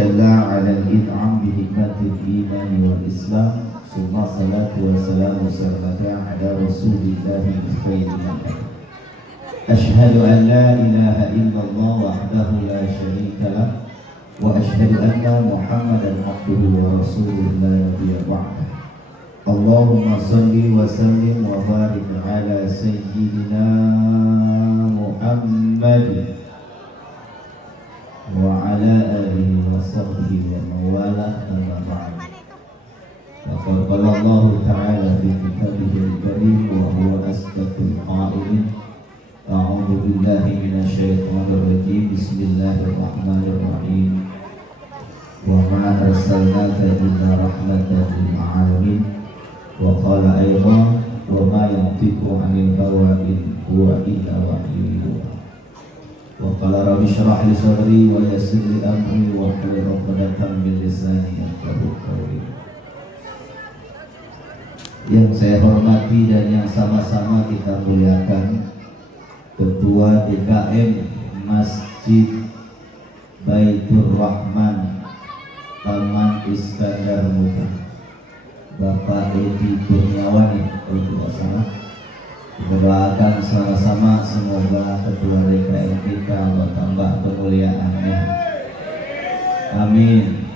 jalla ala al-in'am bi nikmatil iman wal islam summa salatu wa salamu sarmada ala rasulillahi khairin. Ashhadu an la ilaha illallah wahdahu la syarika lah wa ashhadu anna muhammadan abduhu wa rasuluhu la nabiyya ba'dah. Allahumma salli wa sallim wa barik ala sayyidina Muhammad wa ala alihi wa sahbihi wa mawala amma ba'd. Faqad qala Allah ta'ala fi kitabihi al-karim wa huwa asdaqul qa'ilin. A'udzu billahi minasy syaithanir rajim. Bismillahirrahmanirrahim. Wa ma arsalnaka illa rahmatan lil alamin. Wa qala aydan wa ma yantiqu 'anil hawa in huwa illa wahyun yuha. Wa qala rabbi shrah li sadri wa yassir li amri wa hlul 'uqdatam min lisani yafqahu qawli. Yang saya hormati dan yang sama-sama kita muliakan, Ketua DKM Masjid Baitur Rahman Taman Iskandar Muda, Bapak Edi Kurniawan, kalau tidak salah. Kita doakan sama-sama semoga Ketua DKM kita bertambah kemuliaannya. Amin.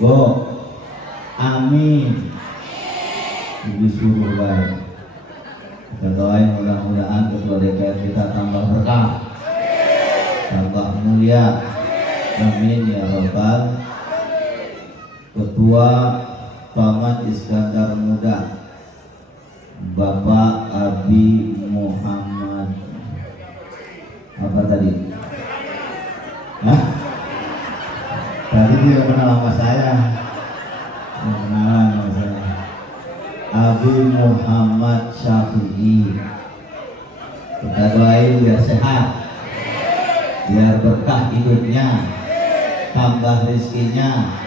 Go. Amin. Disuruh baik. Kita doain mudah-mudahan Ketua DKM kita tambah berkah, tambah mulia. Amin ya rabbal. Ketua Taman Iskandar Muda, Bapak Abi Muhammad apa tadi? Hah? Tadi dia kenal sama saya. Kenalan sama saya. Abi Muhammad Syafi'i. Kita doain biar sehat, biar berkah hidupnya, tambah rezekinya,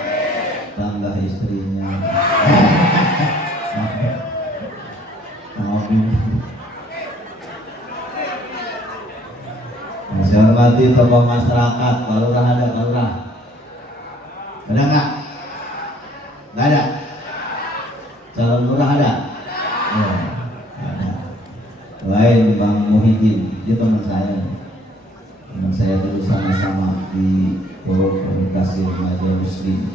tambah istrinya. Saya hormati tokoh masyarakat, kalau ada, ada nggak? Nggak ada. Calon lurah ada? Ya, ada. Lain Bang Muhyiddin, dia teman saya dulu sama-sama di Komunitas Remaja Muslim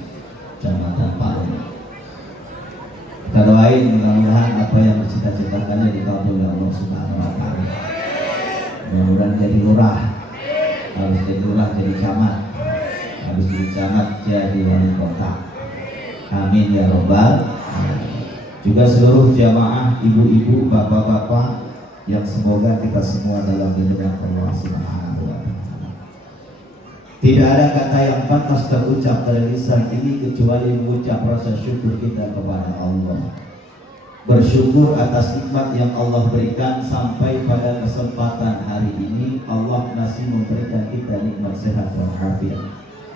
Kecamatan Parung. Kita doain mudah-mudahan apa yang bercita-citakannya dikabul oleh Allah Subhanahu wa Ta'ala. Mudah-mudahan jadi lurah, habis jadi lurah jadi camat, habis jadi camat jadi wali kota. Amin ya robbal. Juga seluruh jamaah, ibu-ibu, bapak-bapak yang semoga kita semua dalam lindungan Allah Subhanahu wa Ta'ala. Tidak ada kata yang pantas terucap dari lisan ini kecuali mengucap rasa syukur kita kepada Allah. Bersyukur atas nikmat yang Allah berikan sampai pada kesempatan hari ini. Allah masih memberikan kita nikmat sehat dan afiat,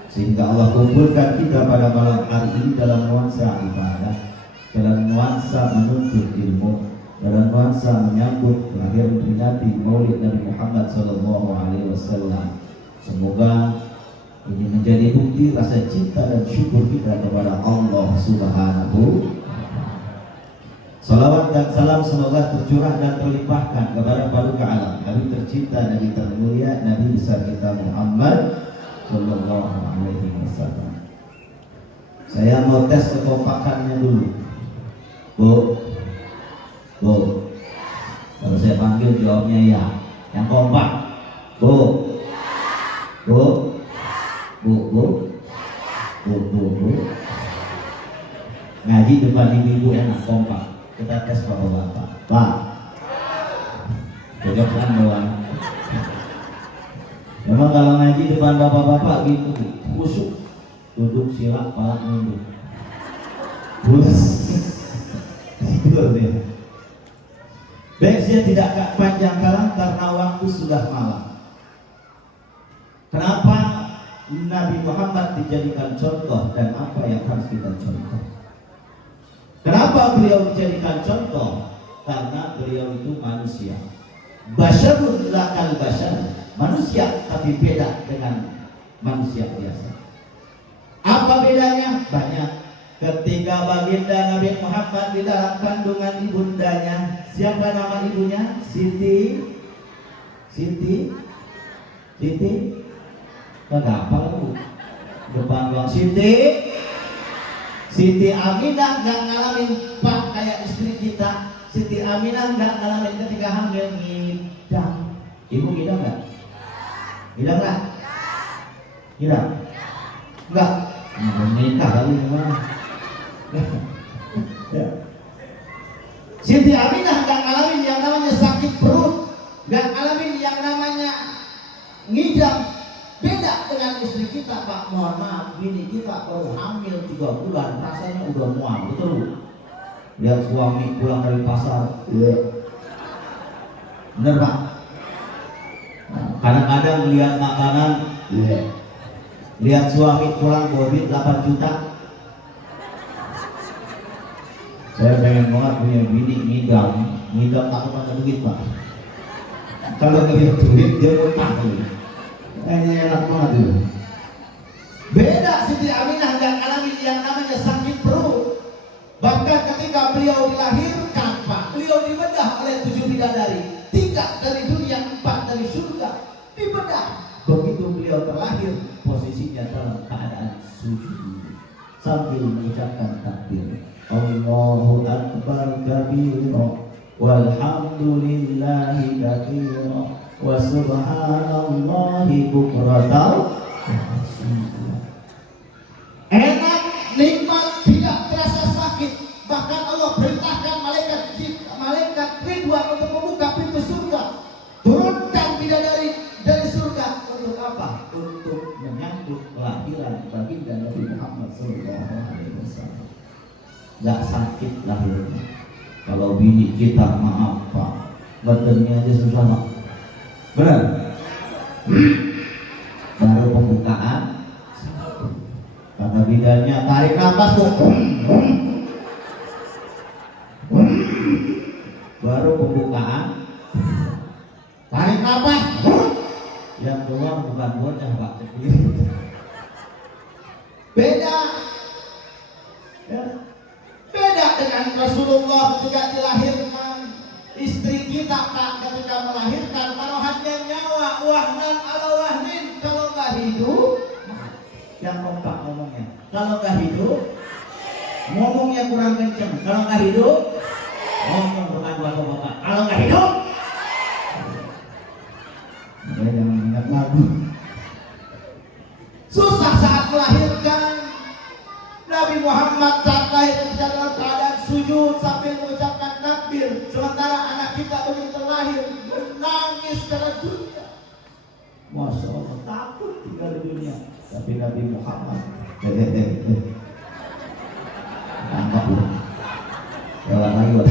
sehingga Allah kumpulkan kita pada malam hari ini dalam nuansa ibadah, dalam nuansa menuntut ilmu, dalam nuansa menyambut lahir memperingati Maulid Nabi Muhammad SAW. Semoga ini menjadi bukti rasa cinta dan syukur kita kepada Allah Subhanahu. Salawat dan salam semoga tercurah dan terlimpahkan kepada paduka alam, Nabi tercinta, Nabi termulia, Nabi besar kita Muhammad SAW. Saya mau tes kekompakannya dulu. Bu, kalau saya panggil jawabnya ya. Yang kompak. Bu. Ngaji depan ibu-ibu enak, kompak. Kita tes bapak-bapak. Pak, coba doang. Memang kalau ngaji depan bapak-bapak gitu, khusyuk, duduk sila, kepala nunduk. Pulas. Baik, saya tidak panjang kalam karena waktu sudah malam. Kenapa Nabi Muhammad dijadikan contoh dan apa yang harus kita contoh? Kenapa beliau dijadikan contoh? Karena beliau itu manusia. Basyarun lakal basyar, manusia tapi beda dengan manusia biasa. bedanya? Banyak. Ketika baginda Nabi Muhammad di dalam kandungan ibundanya, siapa nama ibunya? Siti. Kagak apa lu? Depan gua Siti Aminah nggak ngalamin pak kayak istri kita. Siti Aminah nggak ngalamin ketika hamil ngidam. Ibu ngidam nggak? Ngidam nggak? Ngidam? Nggak? Menikah kali gimana? Ya. Siti Aminah nggak ngalamin yang namanya sakit perut, nggak ngalamin yang namanya ngidam. Beda dengan istri kita, Pak. Mohon maaf, bini kita baru hamil 3 bulan, rasanya udah mual, betul? Lihat suami pulang dari pasar, bener Pak? Kadang-kadang lihat makanan, lihat suami pulang bawa duit 8 juta. Saya pengen banget punya bini ngidam takut ada duit Pak. Kalau ngeliat duit dia mau takut. Kayaknya enak banget itu. Beda Siti Aminah nggak ngalamin yang namanya sakit perut. Bahkan ketika beliau dilahirkan Pak, beliau dibedah oleh 7 bidadari, 3 dari dunia, 4 dari surga. Dibedah. Begitu beliau terlahir, posisinya dalam keadaan sujud sambil mengucapkan takbir. Allahu Akbar kabira walhamdulillahi katsira wa subhanallahi bukratan. Enak, nikmat, tidak terasa sakit. Bahkan Allah perintahkan malaikat Ridwan untuk membuka pintu surga. Turunkan bidadari dari surga untuk apa? Untuk menyambut kelahiran baginda Nabi Muhammad SAW. Gak sakit lahirnya. Kalau bini kita maaf Pak, badannya aja susah Pak. Benar? Baru pembukaan, kata bidanya tarik nafas tuh. Baru pembukaan, tarik nafas. Yang keluar bukan bocah Pak, beda. Ya. Beda dengan Rasulullah ketika dilahirkan. Istri kita Pak ketika melahirkan marohannya nyawa, wahnan ala wahnin. Kalau nggak hidup, yang kompak ngomongnya. Kalau nggak hidup, ngomongnya kurang kenceng. Kalau nggak hidup, ngomong bukan bapak-bapak. Kalau nggak hidup, jangan ingat lagu. Susah saat melahirkan. Nabi Muhammad saat lahir ketika dalam keadaan sujud sambil mengucapkan takbir, sementara anak kita begitu terlahir menangis secara dunia. Masya Allah, takut tinggal di dunia. Tapi Nabi Muhammad tangkap loh. Jalan lagi buat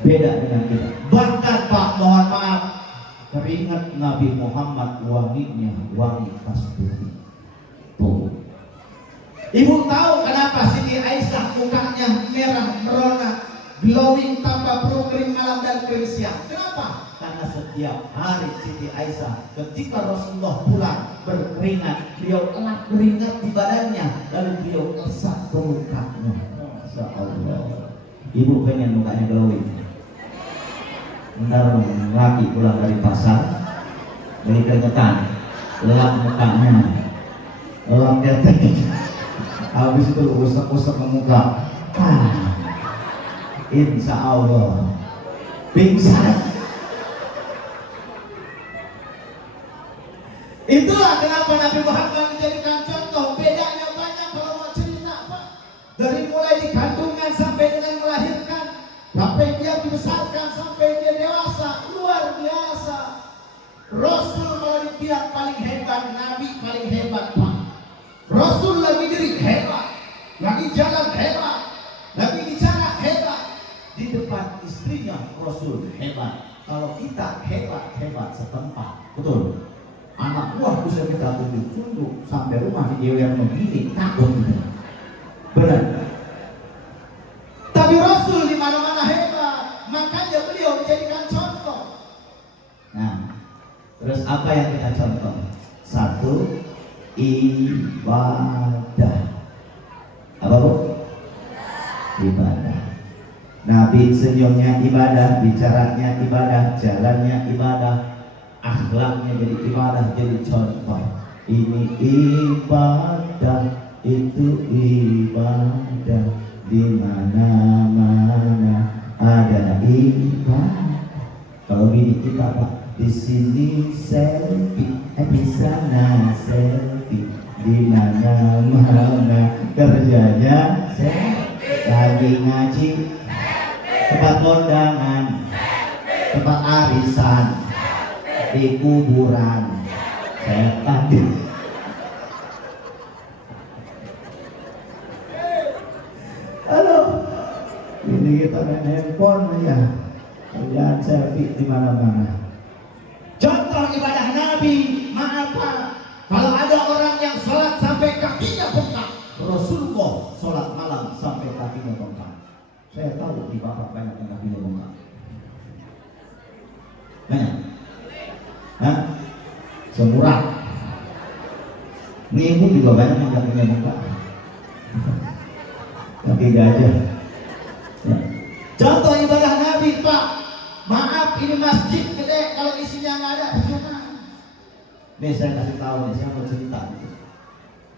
beda dengan kita. Bahkan Pak, mohon maaf, keringat Nabi Muhammad wanginya wangi kasturi. Tuh. Ibu tahu kenapa Siti Aisyah mukanya merah merona, glowing tanpa perlu kering malam dan kering siang? Kenapa? Karena setiap hari Siti Aisyah ketika Rasulullah pulang berkeringat, beliau elak keringat di badannya, lalu beliau usap mukanya. Masya Allah. Ibu pengen mukanya glowing. Bentar laki pulang dari pasar, beli keringetan, lelap mukanya, lelap ketek, habis itu usap-usap ke muka, insya Allah pingsan. Itulah kenapa Nabi Muhammad dijadikan contoh. Bedanya banyak kalau mau cerita Pak. Dari mulai di kandungan sampai dengan melahirkan, sampai dia dibesarkan, sampai dia dewasa, luar biasa. Rasul kalau dibilang paling hebat, Nabi paling hebat Pak. Rasul lagi diri hebat, lagi jalan hebat, lagi bicara hebat. Di depan istrinya Rasul hebat. Kalau kita hebat setempat, betul. Anak buah bisa kita tunjuk-tunjuk sampai rumah di yang begini takut. Benar. Tapi Rasul di mana-mana hebat, makanya beliau menjadikan contoh. Nah, terus apa yang kita contoh? Satu, ibadah. Apa bu? Ibadah. Nabi senyumnya ibadah, bicaranya ibadah, jalannya ibadah, akhlaknya jadi ibadah, jadi contoh. Ini ibadah, itu ibadah, di mana-mana ada ibadah. Kalau bini kita pak, di sini selfie, di sana selfie, di mana-mana kerjanya selfie, lagi ngaji, tempat kondangan, tempat arisan, di kuburan, setan. Halo, ini kita main handphone ya, lihat selfie di mana-mana. Contoh ibadah Nabi, maaf Pak, kalau ada orang yang sholat sampai kakinya bengkak, Rasulullah sholat malam sampai kakinya bengkak. Saya tahu di bapak banyak yang kakinya bengkak. Banyak? Hah? Semurah. Ini ibu juga banyak yang kakinya bengkak. Kaki gajah. Ya. Contoh ibadah Nabi Pak, maaf ini masjid gede, kalau isinya nggak ada percuma. Nih saya kasih tahu nih, saya mau cerita.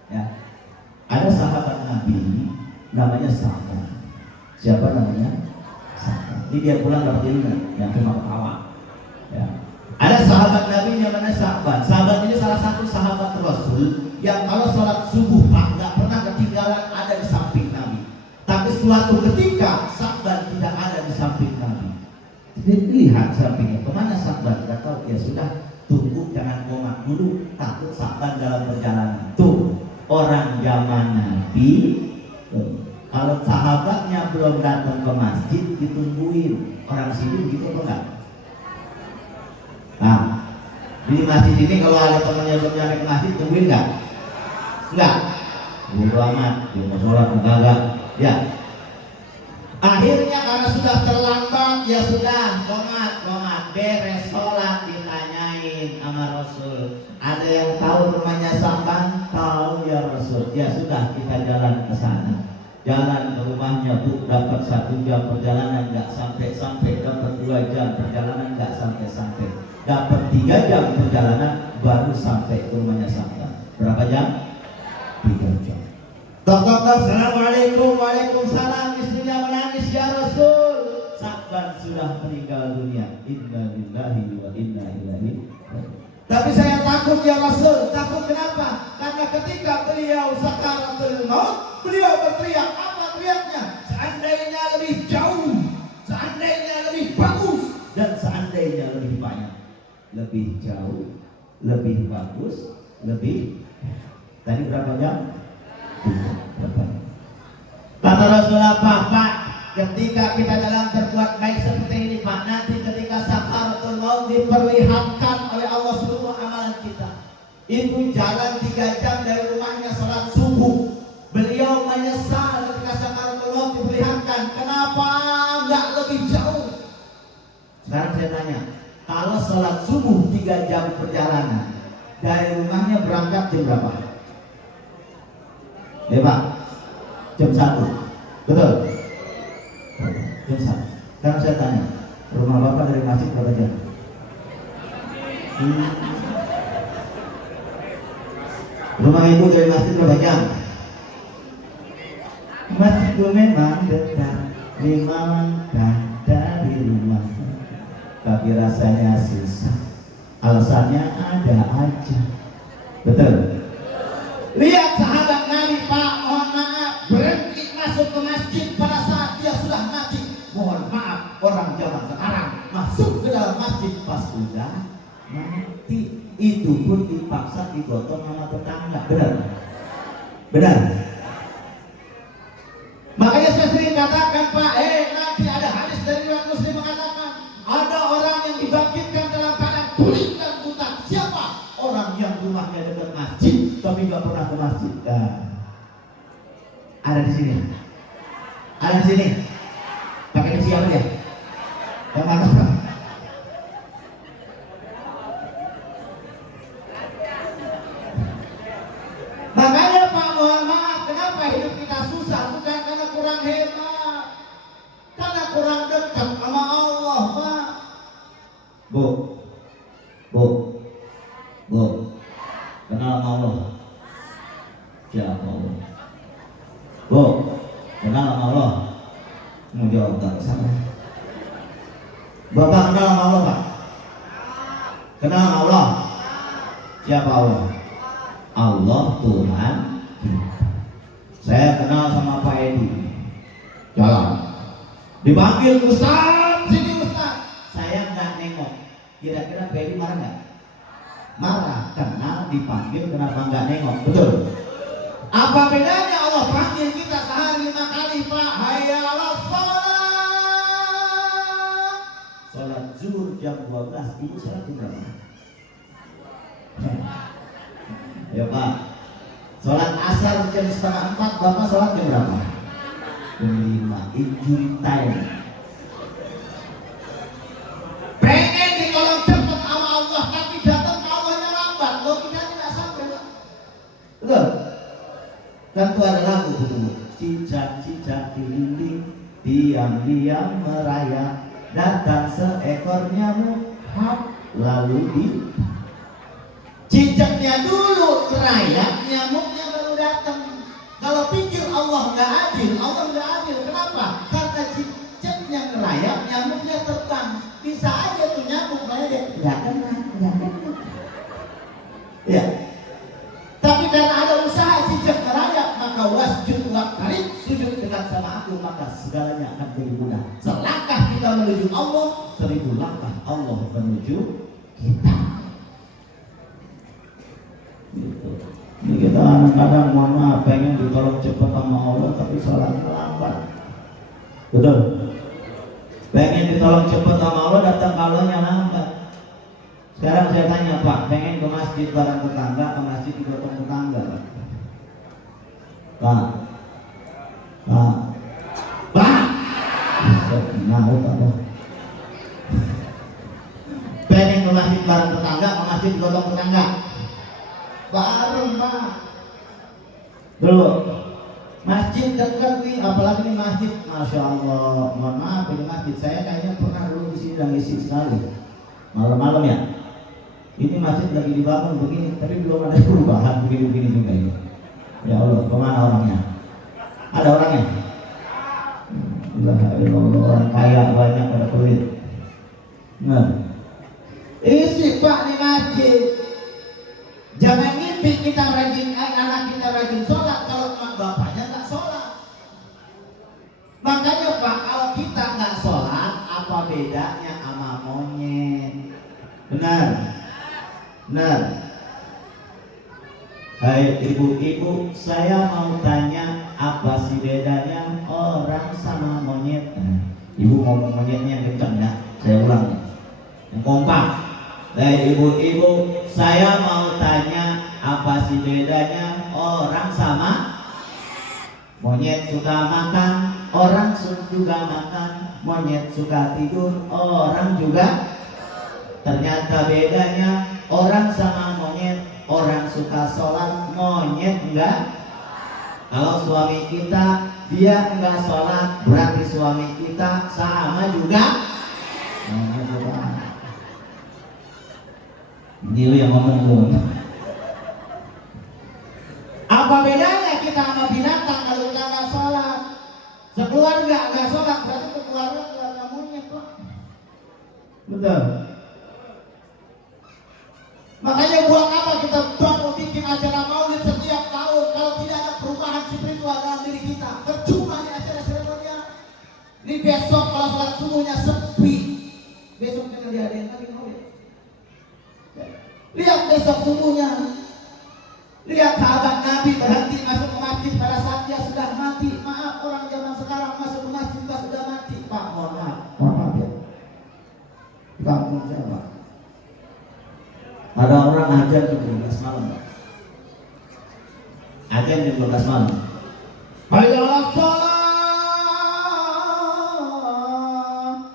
Ya, ada sahabat Nabi namanya Sa'ban. Siapa namanya? Sa'ban. Ini dia pulang dapat ilmu, yang cuma ketawa. Ya. Ada sahabat Nabi namanya Sa'ban. Sahabat ini salah satu sahabat Rasul yang kalau sholat subuh Pak nggak pernah ketinggalan ada di samping Nabi. Tapi suatu ketika Sa'ban tidak ada di samping Nabi. Jadi lihat sampingnya, kemana Sa'ban? Tidak tahu. Ya sudah, tunggu, jangan komat dulu, takut Sa'ban dalam perjalanan. Tuh orang zaman Nabi, kalau sahabatnya belum datang ke masjid ditungguin. Orang sini begitu apa enggak? Nah, di masjid ini kalau ada temannya belum nyampe ke masjid tungguin enggak? Enggak. Bodo amat, dia mau sholat enggak. Ya. Akhirnya karena sudah terlambat, ya sudah, komat, beres sholat ditanyain sama Rasul. Ada yang tahu rumahnya Sa'ban? Tahu ya Rasul. Ya sudah, kita jalan ke sana. Jalan ke rumahnya Bu, dapat 1 jam perjalanan nggak sampai, dapat 2 jam perjalanan nggak sampai, dapat 3 jam perjalanan baru sampai ke rumahnya Sa'ban. Berapa jam? 3 jam. Tok, assalamualaikum, waalaikumsalam. Istrinya menangis, ya Rasul. Sa'ban sudah meninggal dunia. Inna lillahi wa inna ilaihi raji'un. Tapi saya takut ya Rasul. Takut kenapa? Karena ketika beliau sakaratul maut, beliau berteriak. Apa teriaknya? Seandainya lebih jauh, seandainya lebih bagus, dan seandainya lebih banyak. Lebih jauh, lebih bagus, lebih. Tadi berapa jam? Kata Rasulullah, Pak, ketika kita dalam berbuat baik seperti ini Pak, nanti ketika sakaratul maut diperlihatkan oleh Allah seluruh amalan kita. Itu jalan 3 jam dari rumahnya sholat subuh. Beliau menyesal ketika sakaratul maut diperlihatkan. Kenapa nggak lebih jauh? Sekarang saya tanya, kalau sholat subuh 3 jam perjalanan dari rumahnya berangkat jam berapa? Ya Pak, jam 1, betul? Jam 1. Sekarang saya tanya, rumah Bapak dari masjid berapa jam? Rumah Ibu dari masjid berapa jam? Masjidku memang dekat 5 langkah dari rumah, tapi rasanya susah. Alasannya ada aja. Betul? Lihat sahabat Nabi Pak, mohon maaf, berhenti masuk ke masjid pada saat dia sudah mati. Mohon maaf, orang zaman sekarang masuk ke dalam masjid pas sudah mati. Itu pun dipaksa digotong sama tetangga. Benar? Benar? Makanya saya sering katakan Pak, nanti ada hadis dari riwayat Muslim mengatakan ada orang yang dibangkitkan dalam keadaan tuli dan buta. Siapa? Orang yang rumahnya dekat masjid tapi nggak pernah ke masjid. Nah, Ada di sini. Ada di sini. Pakai besi apa dia? Yang mana? Makanya Pak, mohon maaf, kenapa hidup kita susah? Bukan karena kurang hebat, karena kurang dekat sama Allah, Pak. Bu, bu, bu, kenal sama Allah? Siapa Allah? Bu, kenal sama Allah? Mau jawab tak sama? Bapak kenal sama Allah, Pak? Kenal sama Allah? Siapa Allah? Allah Tuhan kita. Saya kenal sama Pak Edi. Jalan. Dipanggil Ustaz, sini Ustaz. Saya nggak nengok. Kira-kira Pak Edi marah nggak? Marah. Kenal dipanggil, kenapa nggak nengok? Betul. Apa bedanya Allah panggil kita sehari 5 kali, Pak? Hayya 'alas shalah. Salat zuhur jam 12, Ibu salat jam berapa? Ya Pak. Salat asar jam 3:30, Bapak salat jam berapa? Jam 5. Injury time. Pengen ditolong cepat sama Allah, tapi datang ke Allahnya lambat. Loh, kita tidak sampai, Pak. Betul? Kan itu ada lagu betul. Cicak-cicak dinding, diam-diam merayap, datang seekor nyamuk, hap, lalu di cicaknya dulu merayap, nyamuknya baru datang. Kalau pikir Allah nggak adil, Allah nggak adil. Kenapa? Karena cicaknya merayap, nyamuknya terbang. Bisa aja tuh nyamuk merayap, nggak kena. Ya. Tapi karena ada usaha cicak merayap, maka wasjud waqtarib, sujud dekat sama aku, maka segalanya akan jadi mudah. Selangkah kita menuju Allah, 1000 langkah Allah menuju kita. Gitu. Ini kita kadang-kadang mohon maaf pengen ditolong cepat sama Allah, tapi sholat lambat. Betul. Pengen ditolong cepat sama Allah, datang ke Allahnya lambat. Sekarang saya tanya Pak, pengen ke masjid bareng tetangga, ke masjid digotong tetangga, Pak? Pak, Pak, Pak, mau Pak? Pengen ke masjid bareng tetangga, ke masjid digotong tetangga? Bareng Pak. Dulu masjid dekat nih, apalagi nih masjid, masya Allah. Mohon maaf, ini masjid saya kayaknya pernah dulu di sini dan isi sekali. Malam-malam ya. Ini masjid lagi dibangun begini, tapi belum ada perubahan begini-begini juga ini. Ya Allah, kemana orangnya? Ada orangnya? Allah, orang kaya banyak pada pelit. Nah, isi Pak di masjid. Jangan ngimpi kita rajin, anak kita rajin sholat kalau mak bapaknya nggak sholat. Makanya Pak, kalau kita nggak sholat, apa bedanya sama monyet? Benar? Benar. Hai ibu-ibu, saya mau tanya apa sih bedanya orang sama monyet? Ibu ngomong monyetnya yang kencang ya, saya ulang ya, yang kompak. Hai ibu-ibu, saya mau tanya apa sih bedanya orang sama monyet? Suka makan, orang juga makan. Monyet suka tidur, orang juga. Ternyata bedanya orang sama monyet, orang suka sholat, monyet enggak. Kalau suami kita dia enggak sholat, berarti suami kita sama juga. Ini lu yang ngomong lu. Apa bedanya kita sama binatang kalau kita enggak sholat? Sekeluarga enggak sholat, berarti itu keluarga monyet kok. Betul. Makanya buat apa kita bangun bikin acara maulid setiap tahun kalau tidak ada perubahan spiritual dalam diri kita? Percuma di acara seremonial. Ini besok kalau sholat subuhnya sepi, besok jangan diadain lagi maulid. Lihat besok subuhnya, lihat sahabat Nabi berhenti masuk ke masjid pada saat dia sudah mati. Maaf, orang zaman sekarang masuk ke masjid pas sudah mati. Pak, mohon maaf ya. Kampung saya Pak, ada orang ajan jam 12 malam Pak. Ajan jam 12 malam. Hayya as-salat.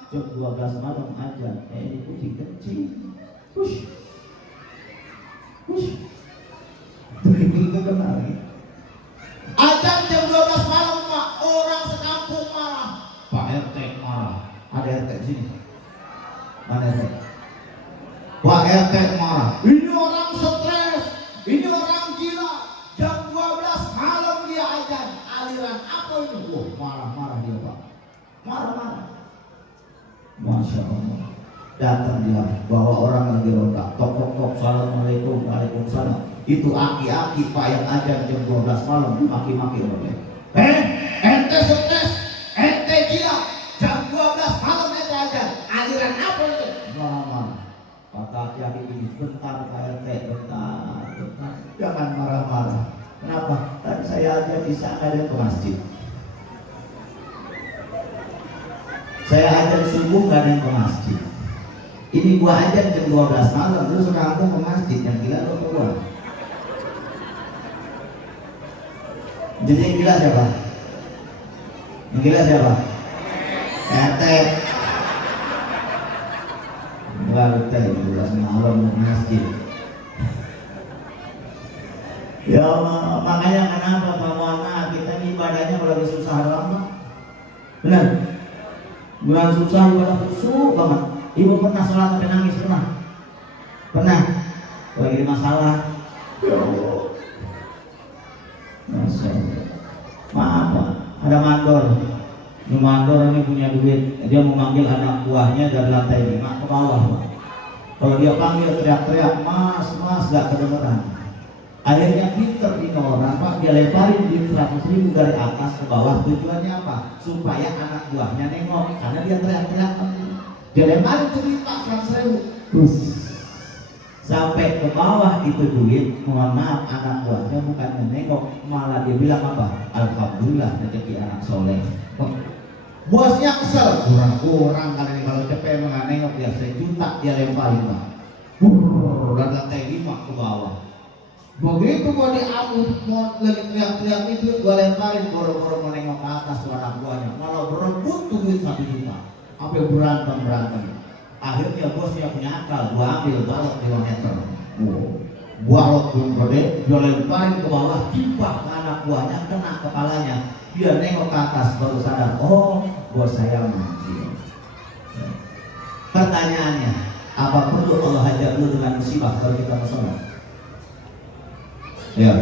Jam 12 malam aja. Ini kucing kecil. Push. Push. Itu kenal. Ajan jam 12 malam Pak, orang sekampung marah. Pak RT marah. Ada RT di sini. Mana RT? Pak RT marah. Ini orang stres. Ini orang gila. Jam 12 malam dia ajan. Aliran apa ini? Wah, marah-marah dia Pak. Marah-marah. Masya Allah. Datang dia bawa orang lagi ronda. Tok-tok-tok. Assalamualaikum. Waalaikumsalam. Itu aki-aki Pak yang ajan jam 12 malam. Maki-maki orangnya. Ente stres. Ente gila. Jam 12 malam ente ajan. Aliran apa itu? Marah-marah. Kata aki-aki ini. Bentar Pak RT. Bentar. Jangan marah-marah. Kenapa? Tadi saya ajan di sana dan ke masjid. Saya ajan subuh gak ada yang ke masjid. Ini gua ajan jam 12 malam. Lu sekarang ke masjid. Yang gila lu ke gua. Jadi yang gila siapa? Yang gila siapa? RT. Enggak RT 12 malam ke masjid. Ya Allah, makanya kenapa Pak Muhammad kita ini ibadahnya kalau lagi susah lama. Benar? Bulan susah ibadah khusyuk banget. Ibu pernah sholat sampai nangis pernah? Pernah? Lagi masalah. Ya Allah. Masya Allah. Maaf Pak, ada mandor. Ini mandor ini punya duit. Dia memanggil anak buahnya dari lantai 5 ke bawah Pak. Kalau dia panggil teriak-teriak, mas, gak kedengeran. Akhirnya pinter ini orang Pak, dia lemparin duit 100.000 dari atas ke bawah. Tujuannya apa? Supaya anak buahnya nengok, karena dia teriak-teriak. Dia lemparin duit Pak 100.000 terus sampai ke bawah itu duit. Mohon maaf, anak buahnya bukan menengok, malah dia bilang apa? Alhamdulillah rezeki anak soleh. Bosnya kesel, kurang kali ini kalau cepet menganengok dia 1 juta dia lemparin Pak. Dan lantai 5 ke bawah. Begitu gua diambil, mau lagi teriak-teriak itu gua lemparin, boro-boro mau nengok ke atas tuh anak buahnya, malah berebut tuh duit 1 juta. Sampai berantem. Akhirnya bosnya punya akal, gua ambil balok 5 meter. Balok yang gede, gua lemparin ke bawah, timpah ke anak buahnya, kena kepalanya. Dia nengok ke atas baru sadar, oh bos saya mati. Pertanyaannya, apa perlu Allah hajar lu dengan musibah kalau kita sholat? Ya.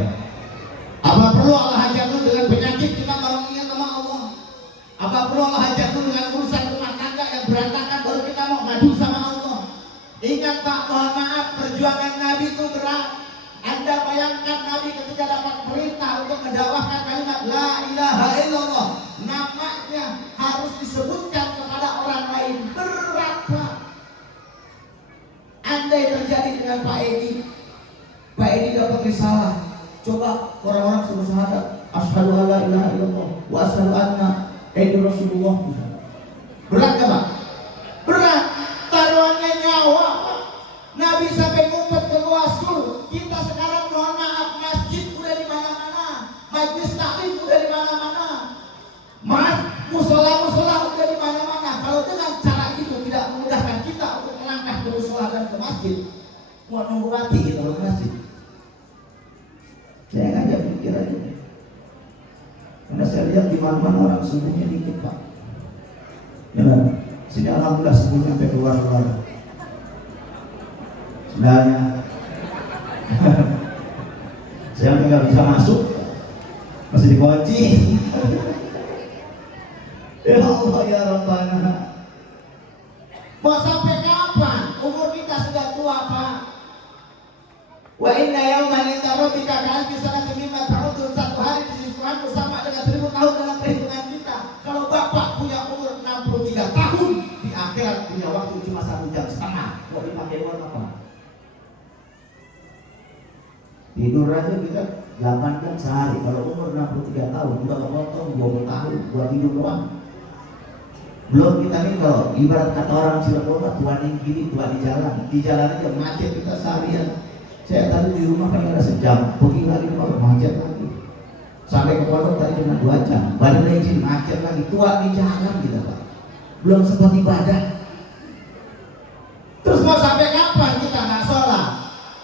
Apa perlu Allah hajar lu dengan penyakit kita baru ingat sama Allah? Apa perlu Allah hajar lu dengan urusan rumah tangga yang berantakan baru kita mau ngadu sama Allah? Ingat Pak, mohon maaf, perjuangan Nabi itu berat. Anda bayangkan Nabi ketika dapat perintah untuk mendakwahkan kalimat La ilaha illallah, namanya harus disebutkan kepada orang lain, berat Pak. Andai terjadi dengan Pak Edi dapat risalah. Coba orang-orang suruh syahadat, asyhadu alla ilaha illallah wa asyhadu anna Rasulullah. Berat gak Pak? Berat. Taruhannya nyawa Pak. Nabi sampai ngumpet ke bawah sur. Kita sekarang mohon maaf, masjid udah di mana-mana, majelis taklim udah di mana-mana, musola udah di mana-mana. Kalau dengan cara itu tidak memudahkan kita untuk melangkah ke musola dan ke masjid, mau nunggu mati kita ke masjid. Saya ngajak pikir aja, karena saya lihat di mana-mana orang subuhnya dikit Pak. Ya kan? Sini alhamdulillah subuhnya sampai keluar-keluar. Sebenarnya saya nggak bisa masuk, masih dikunci. Ya Allah ya Rabbana. Mau sampai kapan? Umur kita sudah tua Pak. Wa inna yawman inda rabbika ka'alfi sanatin mimma ta'udun. Satu hari di sisi Tuhan sama dengan 1000 tahun dalam perhitungan kita. Kalau Bapak punya umur 63 tahun, di akhirat punya waktu cuma 1 jam setengah. Mau dipakai buat apa? Tidur aja kita 8 jam sehari. Kalau umur 63 tahun udah kepotong 20 tahun buat tidur doang. Belum kita nih kalau ibarat kata orang Cirebon, tuan yang gini, tuan di jalan aja macet kita seharian. Saya tadi di rumah paling ada sejam, pergi lagi ke macet lagi. Sampai ke pondok tadi cuma 2 jam, balik lagi macet lagi, tua di jalan kita Pak. Belum sempat ibadah. Terus mau sampai kapan kita nggak sholat?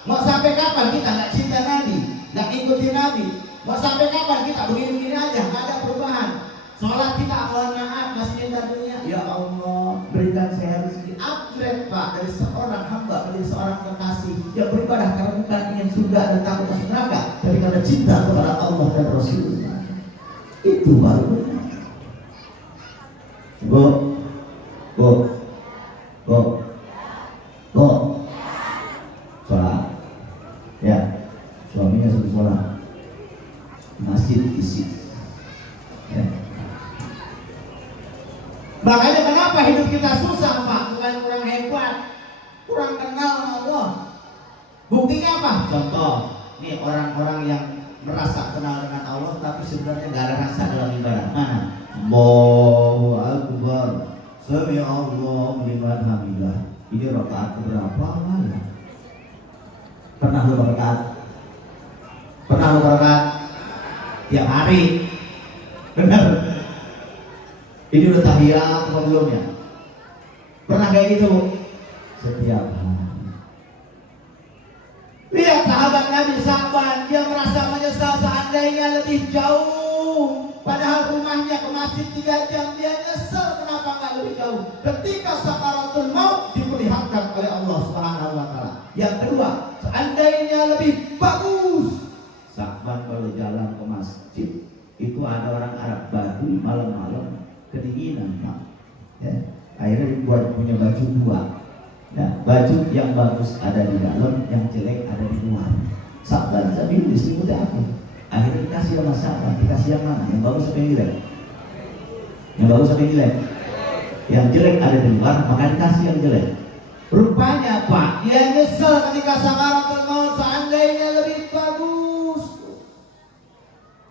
Mau sampai kapan kita nggak cinta Nabi, nggak ikuti Nabi? Mau sampai kapan kita begini-begini aja, nggak ada perubahan? Sholat kita mohon maaf masih cinta dunia. Ya Allah, berikan saya rezeki upgrade Pak, dari seorang hamba menjadi seorang kekasih yang beribadah karena bukan ingin surga dan takut masuk neraka, tapi karena cinta kepada Allah dan Rasulullah. Itu baru. Bu, sholat. Ya, suaminya sudah sholat. Masjid isi. Ya. Makanya kenapa hidup kita susah Pak? Bukan kurang hebat, kurang kenal Allah. Buktinya apa? Contoh, nih orang-orang yang merasa kenal dengan Allah tapi sebenarnya nggak ada rasa dalam ibadah. Mana? Allahu Akbar, Sami Allah liman hamidah. Ini rakaat berapa? Mana? Pernah lu berangkat? Pernah lu berangkat? Tiap hari? Benar? Ini udah tahiyat atau belumnya? Pernah kayak gitu? Setiap hari. Lihat sahabat Nabi Sa'ban, dia merasa menyesal seandainya lebih jauh. Padahal rumahnya ke masjid 3 jam, dia nyesel kenapa nggak lebih jauh. Ketika sakaratul maut diperlihatkan oleh Allah Subhanahu wa Ta'ala. Yang kedua, seandainya lebih bagus. Sa'ban kalau jalan ke masjid, itu ada orang Arab Badui malam-malam kedinginan Pak. Ya, akhirnya dibuat punya baju 2. Ya, baju yang bagus ada di dalam, yang jelek ada di luar. Sa'ban sambil diselimuti aku. Akhirnya dikasih sama Sa'ban, dikasih yang mana? Yang bagus apa yang jelek? Yang bagus apa yang jelek? Yang jelek ada di luar, maka dikasih yang jelek. Rupanya Pak, dia nyesel ketika sakaratul maut, seandainya lebih bagus.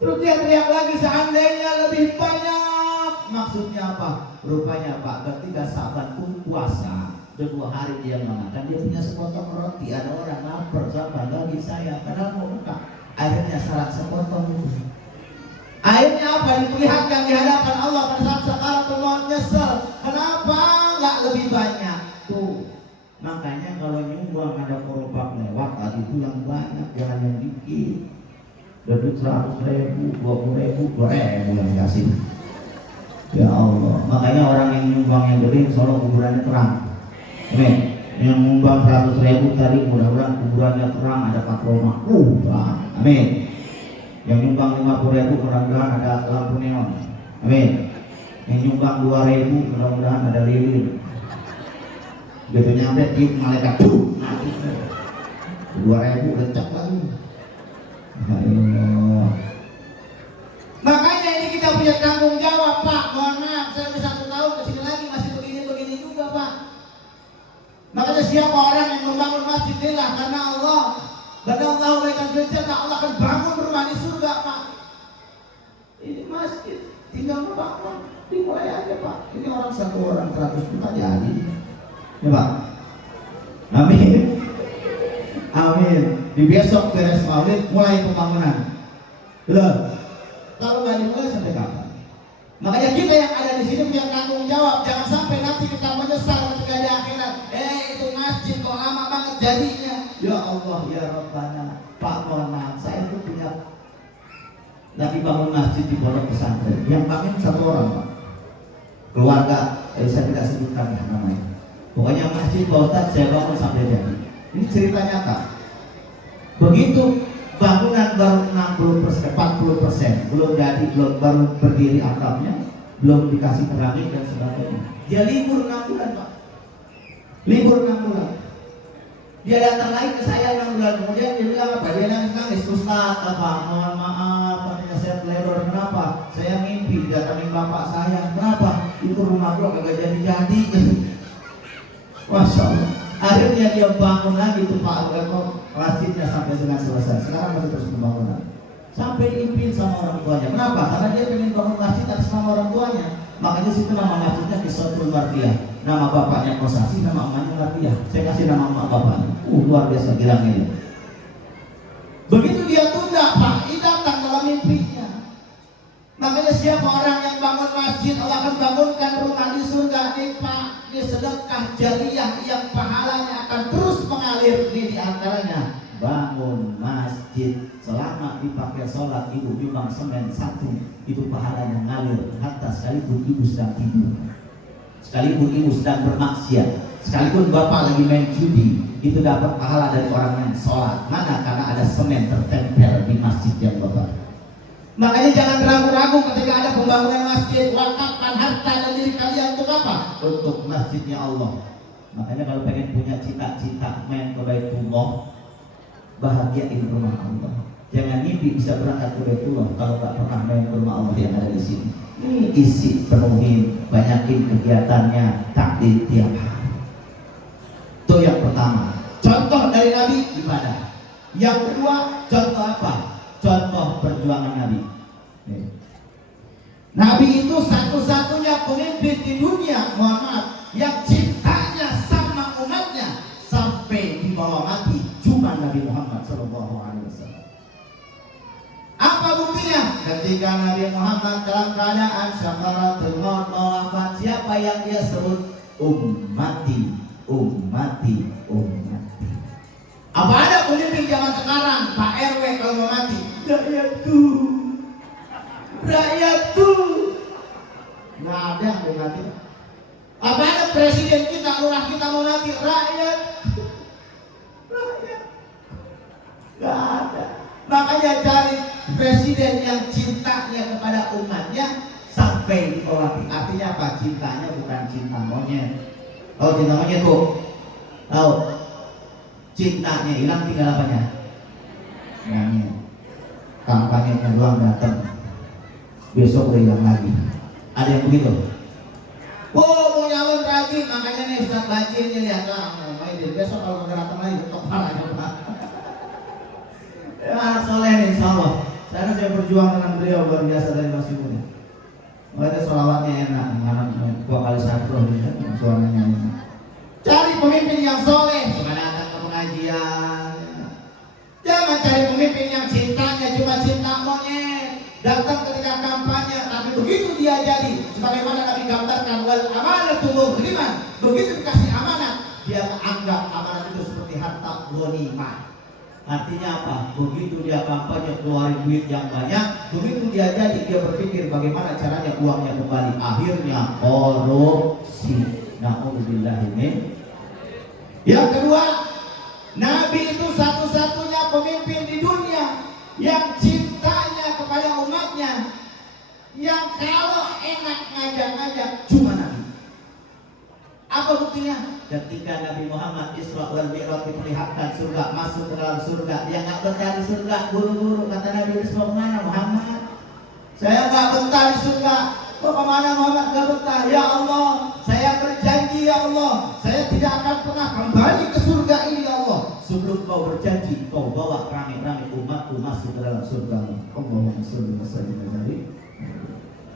Terus dia teriak lagi, seandainya lebih banyak. Maksudnya apa? Rupanya Pak, ketika Sa'ban pun puasa 2 hari dia makan, dia punya sepotong roti. Ada orang lapar, Sa'ban bagi saya, padahal mau buka. Akhirnya salat sepotong itu. Akhirnya apa? Diperlihatkan di hadapan Allah pada saat sakaratul maut, nyesel. Kenapa nggak lebih banyak? Tuh. Makanya kalau nyumbang ada korban lewat, tadi itu yang banyak, jangan yang dikit. Duit 100.000, 20.000, 2.000 yang dikasih. Ya Allah. Makanya orang yang nyumbang yang gede, insyaallah kuburannya terang. Amin. Yang nyumbang 100.000 tadi, mudah-mudahan kuburannya terang, ada patroma. Amin. Yang nyumbang 50.000, mudah-mudahan ada lampu neon. Amin. Yang nyumbang 2.000, mudah-mudahan ada lilin. Gitu nyampe tiup malaikat, mati. 2.000 lecak lagi. Makanya ini kita punya tanggung jawab Pak. Mohon maaf, saya udah 1 tahun kesini lagi masih begini-begini juga Pak. Makanya siapa orang yang membangun masjid lillah karena Allah, karena Allah berikan jannah, Allah akan bangun rumah di surga Pak. Ini masjid tinggal membangun, dimulai aja Pak. Ini orang 1 orang 100 juta jadi. Ya Pak. Amin. Amin. Di besok beres maulid mulai pembangunan. Belum. Kalau nggak dimulai sampai kapan? Makanya kita yang ada di sini punya tanggung jawab. Jangan sampai nanti kita menyesal ketika di akhirat. Itu masjid kok lama banget jadinya. Ya Allah, ya Rabbana. Pak, mohon maaf, saya tuh punya lagi bangun masjid di pondok pesantren. Yang bangun 1 orang Pak. Keluarga, saya tidak sebutkan ya namanya. Pokoknya masjid Pak Ustadz saya bangun sampai jadi. Ini cerita nyata. Begitu bangunan baru 60%, 40%, belum jadi, belum baru berdiri atapnya, belum dikasih keramik dan sebagainya. Dia libur 6 bulan Pak. Libur 6 bulan. Dia datang lagi ke saya 6 bulan kemudian dia bilang apa? Dia nangis, Ustaz, apa? Mohon maaf, katanya saya teledor. Kenapa? Saya mimpi didatangin bapak saya. Kenapa? Itu rumah gua kagak jadi-jadi. Masya Allah. Akhirnya dia bangun lagi tuh Pak masjidnya sampai dengan selesai. Sekarang masih terus pembangunan. Sampai diimpin sama orang tuanya. Kenapa? Karena dia pengen bangun masjid atas nama orang tuanya. Makanya situ nama masjidnya Kisratul Mardiah. Nama bapaknya Kosasi, nama emaknya Mardiah. Saya kasih nama emak bapaknya. Luar biasa girang ini. Begitu dia tunda Pak, dia datang dalam mimpinya. ibu nyumbang semen satu, itu pahalanya ngalir hatta sekalipun ibu sedang tidur, sekalipun ibu sedang bermaksiat, sekalipun bapak lagi main judi, itu dapat pahala dari orang yang sholat. Mana? Karena ada semen tertempel di masjid yang bapak. Makanya jangan ragu-ragu ketika ada pembangunan masjid, wakafkan harta dan diri kalian untuk apa? Untuk masjidnya Allah. Makanya kalau pengen punya cita-cita main ke Baitullah, bahagiain rumah Allah. Jangan mimpi bisa berangkat ke Baitullah kalau nggak pernah main ke rumah Allah yang ada di sini. Ini isi penuhin, banyakin kegiatannya, takdir tiap hari. Itu yang pertama. Contoh dari Nabi ibadah. Yang kedua, contoh apa? Contoh perjuangan Nabi. Nabi itu satu-satunya pemimpin di dunia, Muhammad, yang cintanya sama umatnya sampai dibawa mati. Cuma Nabi Muhammad SAW. Apa buktinya? Ketika Nabi Muhammad dalam keadaan syakaratul maut mau wafat, siapa yang dia sebut? Ummati, ummati, ummati. Apa ada pemimpin zaman sekarang, Pak RW kalau mau mati, rakyatku, rakyatku? Nggak ada yang mau mati. Apa ada presiden kita, lurah kita mau mati, rakyat, rakyat? Nggak ada. Makanya cari presiden yang cintanya kepada umatnya sampai diolati. Artinya apa? Cintanya bukan cinta monyet. Oh, cinta monyet tuh, tahu? Cintanya hilang, tinggal apanya? Monyet. Kampanyenya doang datang, besok udah hilang lagi. Ada yang begitu? Oh, mau nyalon lagi, makanya nih Ustaz Bajin nih, lihat lah, mau main besok kalau nggak datang lagi, betok parahnya Pak. Ya, anak soleh nih, insya Allah. Saya berjuang dengan beliau luar biasa dari masih muda. Makanya sholawatnya enak, anaknya 2 kali satu, suaranya enak. Cari pemimpin yang soleh, cuma datang ke pengajian. Jangan cari pemimpin yang cintanya cuma cinta monyet, datang ketika kampanye, tapi begitu dia jadi, sebagaimana Nabi gambarkan, wal amanatu muhriman, begitu dikasih amanat, dia anggap amanat itu seperti harta ghanimah. Artinya apa? Begitu dia kampanye keluarin duit yang banyak, begitu dia jadi, dia berpikir bagaimana caranya uangnya kembali. Akhirnya korupsi. Na'udzubillah min. Yang kedua, Nabi itu satu-satunya pemimpin di dunia yang cintanya kepada umatnya, yang kalau enak ngajak-ngajak cuma Nabi. Apa buktinya? Ketika Nabi Muhammad Isra wal Mi'raj diperlihatkan surga, masuk ke dalam surga, dia nggak betah di surga. Buru-buru kata Nabi, mau kemana Muhammad? Saya nggak betah di surga. Mau kemana Muhammad? Nggak betah. Ya Allah, saya berjanji ya Allah, saya tidak akan pernah kembali ke surga ini ya Allah sebelum kau berjanji kau bawa rame-rame umatku masuk ke dalam surga. Allahumma sholli wa sallim ala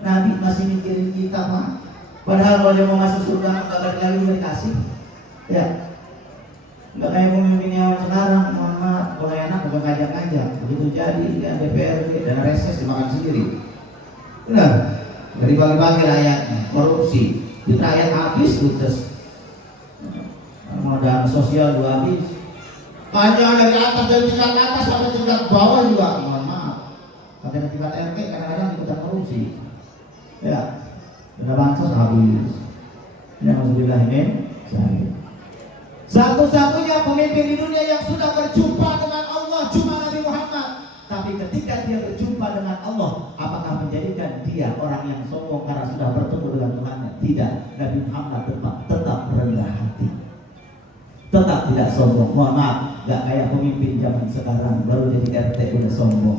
Nabi masih mikirin kita Pak. Padahal kalau dia mau masuk surga nggak lagi udah dikasih. Ya, nggak kayak pemimpin yang sekarang, mohon maaf, kalau enak udah ngajak-ngajak, begitu jadi ya DPRD dan reses dimakan sendiri. Benar, dari pagi-pagi rakyatnya korupsi, di rakyat habis putus, mau dana sosial juga habis, panjang dari atas, dari tingkat atas sampai tingkat bawah juga, mohon maaf, sampai tingkat RT kadang-kadang ikutan korupsi. Ya, dana bansos habis. Ini alhamdulillah ini saya. Satu-satunya pemimpin di dunia yang sudah berjumpa dengan Allah cuma Nabi Muhammad. Tapi ketika dia berjumpa dengan Allah, apakah menjadikan dia orang yang sombong karena sudah bertemu dengan Tuhannya? Tidak. Nabi Muhammad tetap rendah hati, tetap tidak sombong. Mohon maaf, gak kayak pemimpin zaman sekarang, baru jadi RT udah sombong,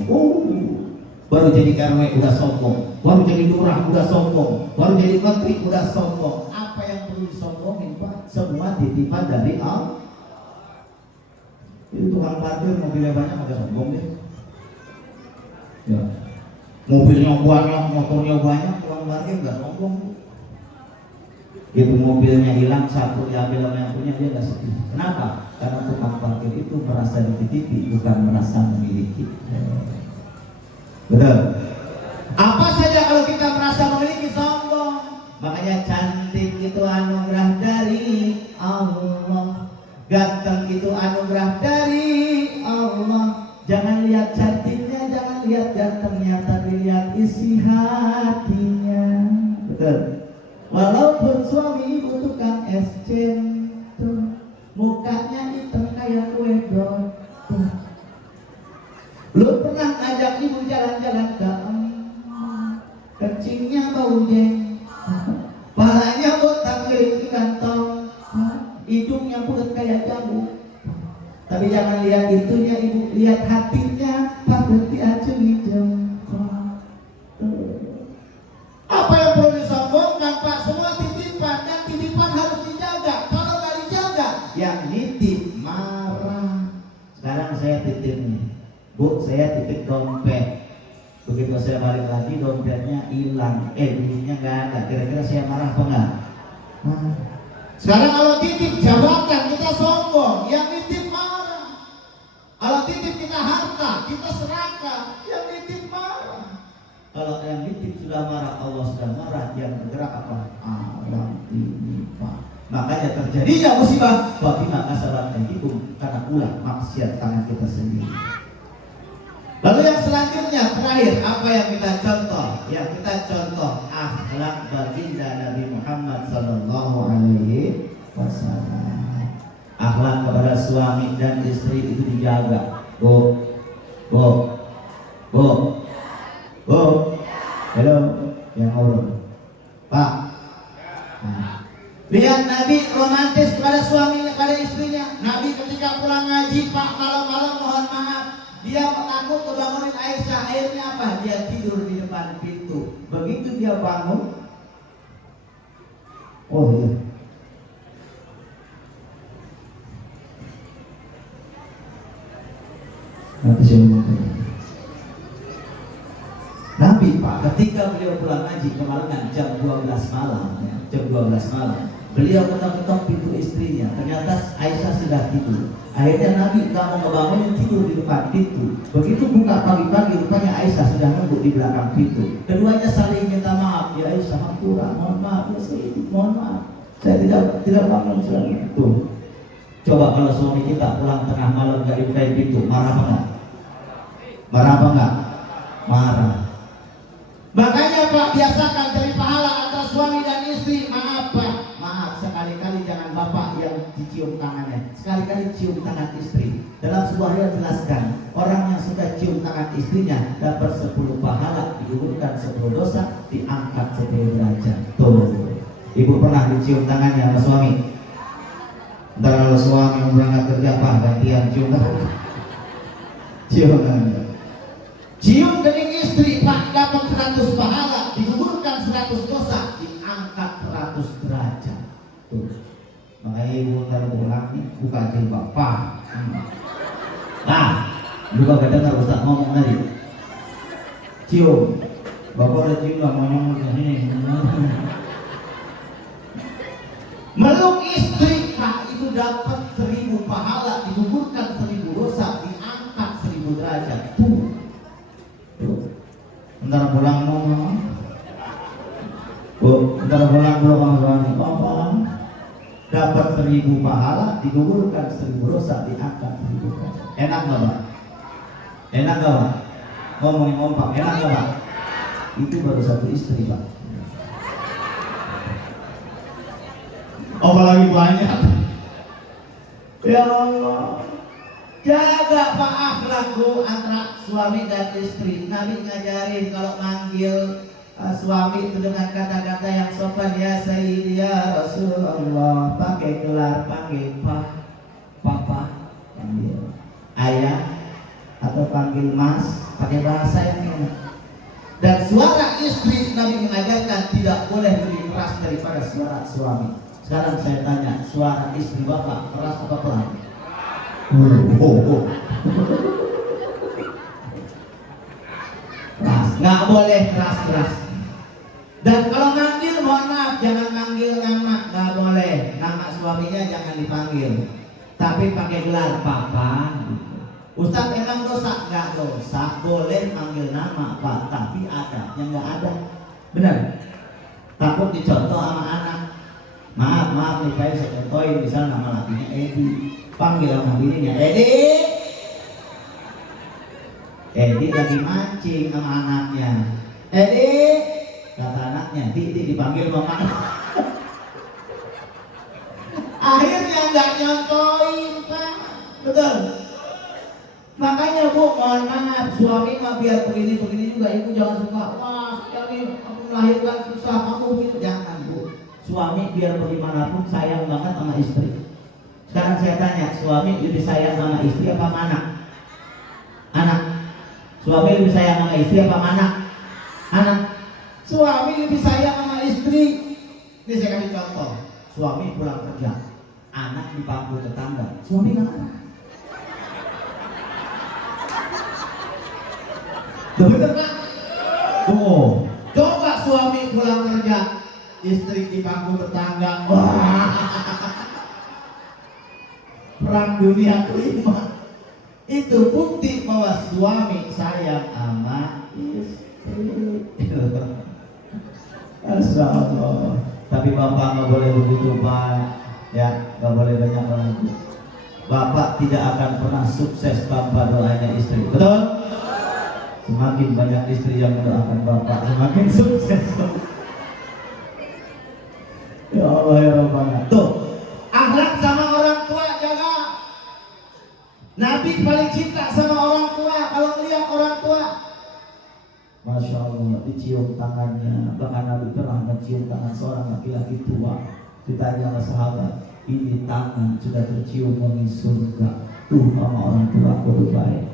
baru jadi RW udah sombong, baru jadi lurah udah sombong, baru jadi menteri udah sombong. Apa yang perlu disombongin Pak? Semua titipan dari Allah. Itu tukang parkir mobilnya banyak agak sombong deh. Ya. Mobilnya banyak, motornya banyak, tukang parkir nggak sombong. Itu mobilnya hilang, satu diambil sama yang punya, dia nggak sedih. Kenapa? Karena tukang parkir itu merasa dititipi, bukan merasa memiliki. Betul. Apa saja kalau kita merasa memiliki sombong. Makanya cantik itu anugerah dari Allah, ganteng itu anugerah dari Allah. Jangan lihat cantiknya, jangan lihat ganteng. kupingnya bau jengkol, palanya botak kering di kantong, hidungnya bulat kayak jamu. Tapi jangan lihat itunya ibu, lihat hatinya, patut diacungi jempol. Apa yang perlu disombongkan Pak? Semua titipan, dan titipan harus dijaga. Kalau nggak dijaga, yang nitip marah. Sekarang saya titip nih, Bu, saya titip dompet. Begitu saya balik lagi dompetnya hilang, duitnya nggak ada. Kira-kira saya marah apa enggak? Sekarang kalau titip jabatan kita sombong, yang nitip marah. Kalau titip kita harta, kita serakah, yang nitip marah. Kalau yang nitip sudah marah, Allah sudah marah, yang bergerak apa? Alam timpa. Makanya terjadinya musibah. Wa bima kasabat aydikum, karena ulah maksiat tangan kita sendiri. Lalu yang selanjutnya terakhir, apa yang kita contoh? Yang kita contoh akhlak baginda Nabi Muhammad sallallahu alaihi wasallam. Akhlak kepada suami dan istri itu dijaga. Bu, halo, yang urut, Pak. Lihat Nabi romantis kepada suaminya, kepada istrinya. Nabi ketika pulang ngaji, Pak, malam-malam mohon maaf, dia takut kebangunin Aisyah. Akhirnya apa? Dia tidur di depan pintu. Begitu dia bangun, oh iya, nanti saya ngomong. Nabi Pak, ketika beliau pulang ngaji kemarin jam 12 malam, ya, jam 12 malam, beliau ketok-ketok pintu istrinya. Ternyata Aisyah sudah tidur. Akhirnya Nabi tak mau ngebangunin, tidur di depan pintu. Begitu buka pagi-pagi, rupanya Aisyah sudah nunggu di belakang pintu. Keduanya saling minta maaf. Ya Aisyah, hampura, mohon maaf ya Sayyidi, mohon maaf. Saya tidak bangun selama itu. Coba kalau suami kita pulang tengah malam dari pintu, marah apa enggak? Marah apa enggak? Marah. Makanya Pak, biasakan cari pahala antara suami dan istri. Maaf Pak, maaf, sekali-kali jangan bapak yang dicium tangannya, sekali-kali cium tangan istri. Dalam sebuah riwayat jelaskan, orang yang suka cium tangan istrinya dapat 10 pahala, digugurkan 10 dosa, diangkat 10 derajat. Tuh, ibu pernah dicium tangannya sama suami? Ntar kalau suami mau berangkat kerja, Pak, gantian cium tangan. Cium tangan. Cium kening istri, Pak, dapat 100 pahala, digugurkan 100 dosa, diangkat 100 derajat. Tuh. Makanya ibu ntar pulang nih, buka jilbab, Pak. Nah, juga gak dengar Ustaz ngomong tadi. Cium. Bapak udah cium gak mau nyomong ke sini. Meluk istri, Pak, itu dapat 1000 pahala, digugurkan 1000 dosa, diangkat 1000 derajat. Tuh. Ntar pulang ngomong, Bu, ntar pulang ngomong, dapat 1000 pahala, digugurkan 1000 dosa, diangkat 1000 dosa. Enak nggak Pak? Enak nggak Pak? Ngomongin kompak, enak nggak Pak? Itu baru satu istri Pak. Apalagi banyak. Ya Allah. Jaga Pak akhlakku antara suami dan istri. Nabi ngajarin kalau manggil suami itu dengan kata-kata yang sopan. Ya Sayyidi, ya Rasulullah. Pakai gelar, panggil Pak, Papa, panggil Ayah, atau panggil Mas, pakai bahasa yang enak. Dan suara istri Nabi mengajarkan tidak boleh lebih keras daripada suara suami. Sekarang saya tanya, suara istri Bapak keras apa pelan? Keras, nggak boleh keras-keras. Dan kalau manggil, mohon maaf, jangan manggil nama, nggak boleh. Nama suaminya jangan dipanggil, tapi pakai gelar Papa. Ustaz emang dosa? Nggak dosa, boleh manggil nama Pak, tapi ada yang nggak ada. Benar? Takut dicontoh sama anak. Maaf nih Pak, saya contohin, misal nama lakinya Edi, panggil sama bininya, Edi lagi mancing sama anaknya. Edi, kata anaknya, Di dipanggil mama. Akhirnya nggak nyontoin Pak, betul. Makanya Bu, mohon maaf, suami mah biar begini juga, ibu jangan suka, wah sekali aku melahirkan susah, kamu gitu. Jangan Bu. Suami biar bagaimanapun sayang banget sama istri. Sekarang saya tanya, suami lebih sayang sama istri apa sama anak? Anak. Suami lebih sayang sama istri apa sama anak? Anak. Suami lebih sayang sama istri. Ini saya kasih contoh. Suami pulang kerja, anak di pangku tetangga, suami nggak marah. Tuh bener nggak? Tuh, coba suami pulang kerja, istri di pangku tetangga, wah, perang dunia kelima. Itu bukti bahwa suami sayang sama istri. Masya Allah. Tapi Bapak nggak boleh begitu Pak, ya nggak boleh banyak lagi. Bapak tidak akan pernah sukses tanpa doanya istri, betul? Semakin banyak istri yang mendoakan Bapak, semakin sukses. Ya Allah ya Rabbana. Tuh, akhlak sama orang tua jaga. Nabi paling cinta sama orang tua. Kalau melihat orang tua, Masya Allah, dicium tangannya. Bahkan Nabi pernah mencium tangan seorang laki-laki tua. Ditanya sama sahabat, ini tangan sudah tercium wangi surga. Tuh sama orang tua kudu baik.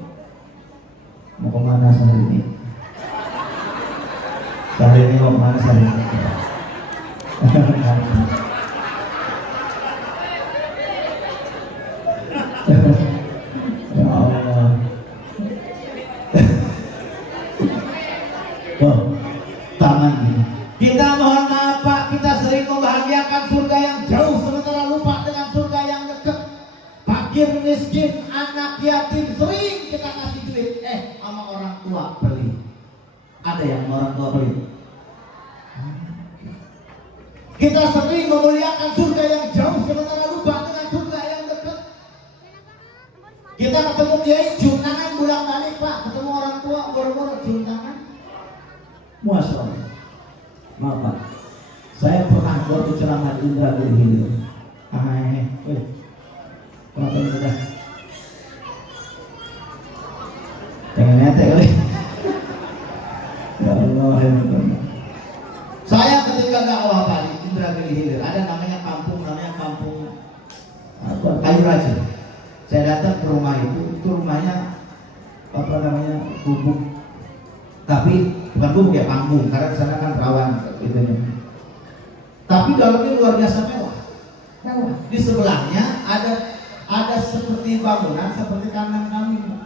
Mau kemana sehari ini? Sehari ini mau kemana sehari ini? Ya Allah. Oh, tangan ini. Kita mohon maaf Pak, kita sering membahagiakan surga yang jauh sementara lupa dengan surga yang dekat. Fakir miskin, anak yatim sering kita kasih duit, sama orang tua beli. Ada yang orang tua beli. Kita sering memuliakan surga yang jauh sementara lupa dengan surga yang dekat. Kita ketemu kiai cium tangan bulan balik Pak, ketemu orang tua boro-boro cium tangan. Masya Allah. Maaf Pak, saya pernah waktu ceramah di Indragiri Hilir. Kenapa ini udah? Jangan nete kali. Ya Allah ya Allah. Saya ketika dakwah Pak di Indragiri Hilir, ada namanya kampung Kayu Raja. Saya datang ke rumah itu rumahnya apa namanya gubuk. Tapi bukan gubuk ya, panggung, karena di sana kan rawan gitu. Tapi dalamnya luar biasa mewah. Di sebelahnya ada seperti bangunan seperti kandang kambing.